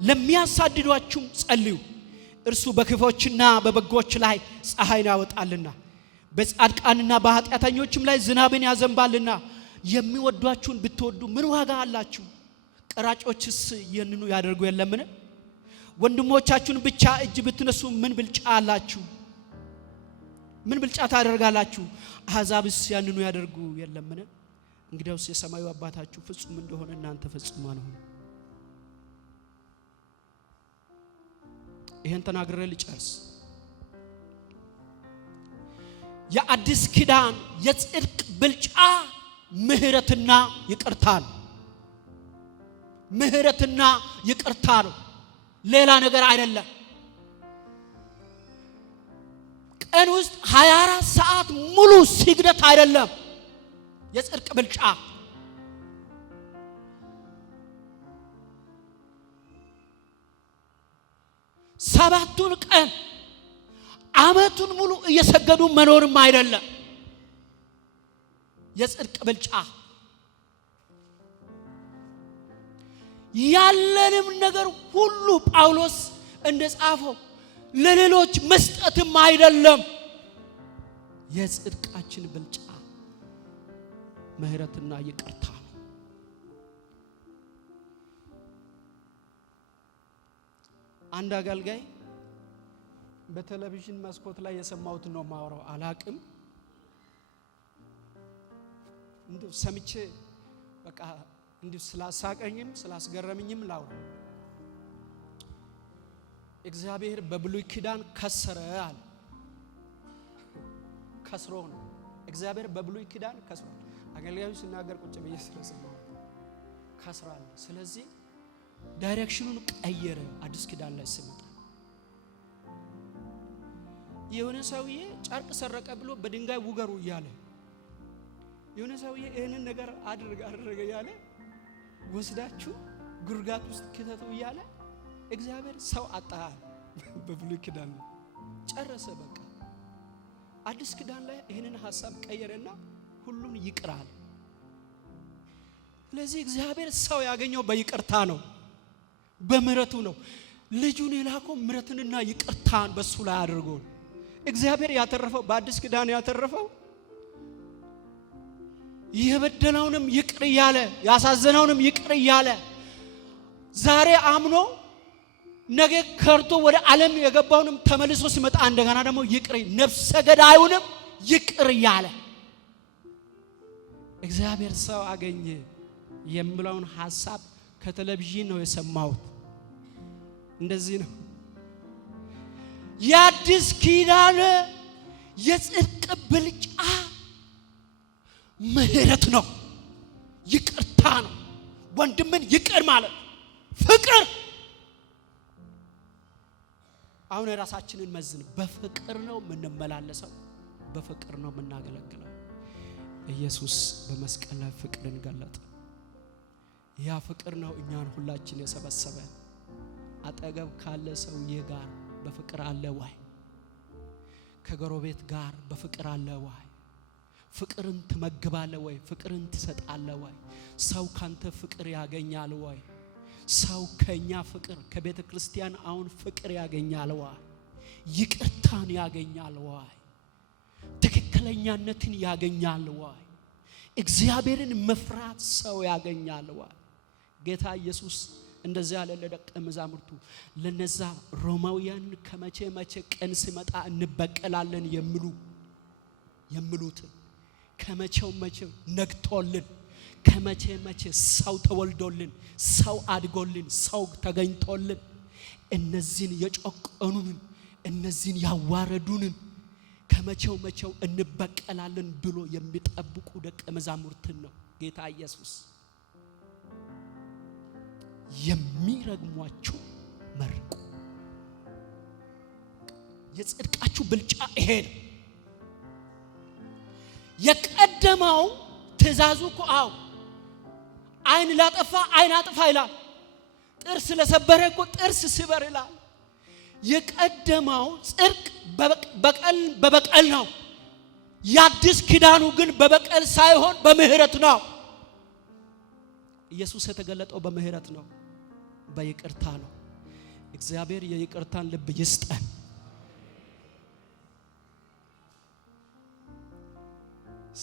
ለሚያሳድዷችሁ ጸልዩ። እርሱ በክፎችና በበጎች ላይ ፀሐይን ያወጣልና በጻድቃንና በኃጢአተኞችም ላይ ዝናብን ያዘንባልና። የሚወዷችሁን ብትወዱ ምን ዋጋ አላችሁ? ቀራጮችስ ይህንኑ ያደርጉ የለምን? ወንድሞቻችሁን ብቻ እጅ ብትነሱ ምን ብልጫ አላችሁ? ምን ብልጫ ታደርጋላችሁ? አሕዛብስ ያንኑ ያደርጉ የለምን? እንግዲያውስ የሰማዩ አባታችሁ ፍጹም እንደሆነ እናንተ ፍጹማን ሁኑ። ይሄን ተናግሬ ልጨርስ። የአዲስ ኪዳን የጽድቅ ብልጫ ምህረትና ይቅርታ ነው። ምህረትና ይቅርታ ነው፣ ሌላ ነገር አይደለም። ቀን ውስጥ 24 ሰዓት ሙሉ ስግደት አይደለም የጽድቅ ብልጫ። ሰባቱን ቀን ዓመቱን ሙሉ እየሰገዱ መኖርም አይደለም የጽድቅ ብልጫ። ያለንም ነገር ሁሉ ጳውሎስ እንደጻፈው ለሌሎች መስጠትም አይደለም። የጽድቃችን ብልጫ ምህረትና ይቅርታ ነው። አንድ አገልጋይ በቴሌቪዥን መስኮት ላይ የሰማሁት ነው ማወራው፣ አላቅም። እንደው ሰምቼ በቃ እንዲሁ ስላሳቀኝም ስላስገረመኝም ላውራ። እግዚአብሔር በብሉይ ኪዳን ከሰረ አለ። ከስሮ ነው እግዚአብሔር በብሉይ ኪዳን ከስሮ። አገልጋዩ ሲናገር ቁጭ ብዬ ስለሰማሁ ከስራል። ስለዚህ ዳይሬክሽኑን ቀየረ። አዲስ ኪዳን ላይ ሲመጣ የሆነ ሰውዬ ጨርቅ ሰረቀ ብሎ በድንጋይ ውገሩ እያለ፣ የሆነ ሰውዬ ይሄንን ነገር አድርገ እያለ ወስዳችሁ ጉርጋት ውስጥ ከተቱ እያለ እግዚአብሔር ሰው አጣል። በብሉይ ኪዳን ጨረሰ በቃ። አዲስ ኪዳን ላይ ይሄንን ሐሳብ ቀየረና ሁሉም ይቅራል። ስለዚህ እግዚአብሔር ሰው ያገኘው በይቅርታ ነው፣ በምህረቱ ነው። ልጁን የላከው ምህረትንና ይቅርታን በሱ ላይ አድርጎ እግዚአብሔር ያተረፈው። በአዲስ ኪዳን ያተረፈው የበደለውንም ይቅር እያለ ያሳዘነውንም ይቅር እያለ ዛሬ አምኖ ነገ ከርቶ ወደ ዓለም የገባውንም ተመልሶ ሲመጣ እንደገና ደግሞ ይቅር፣ ነፍሰ ገዳዩንም ይቅር እያለ እግዚአብሔር ሰው አገኘ የሚለውን ሐሳብ ከቴሌቪዥን ነው የሰማሁት። እንደዚህ ነው የአዲስ ኪዳን የጽድቅ ብልጫ ምህረት ነው፣ ይቅርታ ነው። ወንድምን ይቅር ማለት ፍቅር። አሁን ራሳችንን መዝን። በፍቅር ነው የምንመላለሰው፣ በፍቅር ነው የምናገለግለው። ኢየሱስ በመስቀል ላይ ፍቅርን ገለጠ። ያ ፍቅር ነው እኛን ሁላችን የሰበሰበ። አጠገብ ካለ ሰውዬ ጋር በፍቅር አለ ወይ? ከጎረቤት ጋር በፍቅር አለ ወይ? ፍቅርን ትመግባለ ወይ? ፍቅርን ትሰጣለ ወይ? ሰው ካንተ ፍቅር ያገኛል ወይ? ሰው ከኛ ፍቅር ከቤተ ክርስቲያን አሁን ፍቅር ያገኛል ወይ? ይቅርታን ያገኛል ወይ? ትክክለኛነትን ያገኛል ወይ? እግዚአብሔርን መፍራት ሰው ያገኛል ወይ? ጌታ ኢየሱስ እንደዚህ ያለ ለደቀ መዛሙርቱ ለነዛ ሮማውያን ከመቼ ቀን ሲመጣ እንበቀላለን የሚሉት ከመቼው ነግቶልን ከመቼ ሰው ተወልዶልን ሰው አድጎልን ሰው ተገኝቶልን እነዚህን የጨቆኑን እነዚህን ያዋረዱን ከመቼው እንበቀላለን ብሎ የሚጠብቁ ደቀ መዛሙርትን ነው ጌታ ኢየሱስ የሚረግሟችሁ መርቁ። የጽድቃችሁ ብልጫ ይሄ ነው። የቀደመው ትእዛዙ እኮ አይን ላጠፋ አይን አጥፋ ይላል። ጥርስ ለሰበረ እኮ ጥርስ ስበር ይላል። የቀደመው ጽድቅ በበቀል ነው። የአዲስ ኪዳኑ ግን በበቀል ሳይሆን በምህረት ነው። ኢየሱስ የተገለጠው በምህረት ነው፣ በይቅርታ ነው። እግዚአብሔር የይቅርታን ልብ ይስጠን።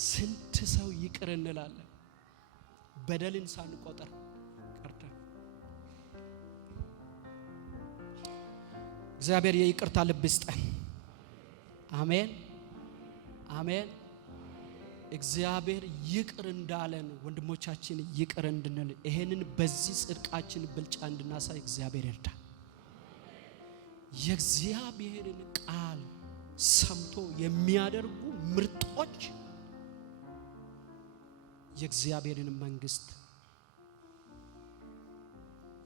ስንት ሰው ይቅር እንላለን በደልን ሳንቆጥር ቀርተን። እግዚአብሔር የይቅርታ ልብ ይስጠን። አሜን አሜን። እግዚአብሔር ይቅር እንዳለን ወንድሞቻችን ይቅር እንድንል ይሄንን በዚህ ጽድቃችን ብልጫ እንድናሳይ እግዚአብሔር ይርዳል። የእግዚአብሔርን ቃል ሰምቶ የሚያደርጉ ምርጦች የእግዚአብሔርን መንግስት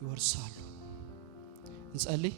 ይወርሳሉ። እንጸልይ።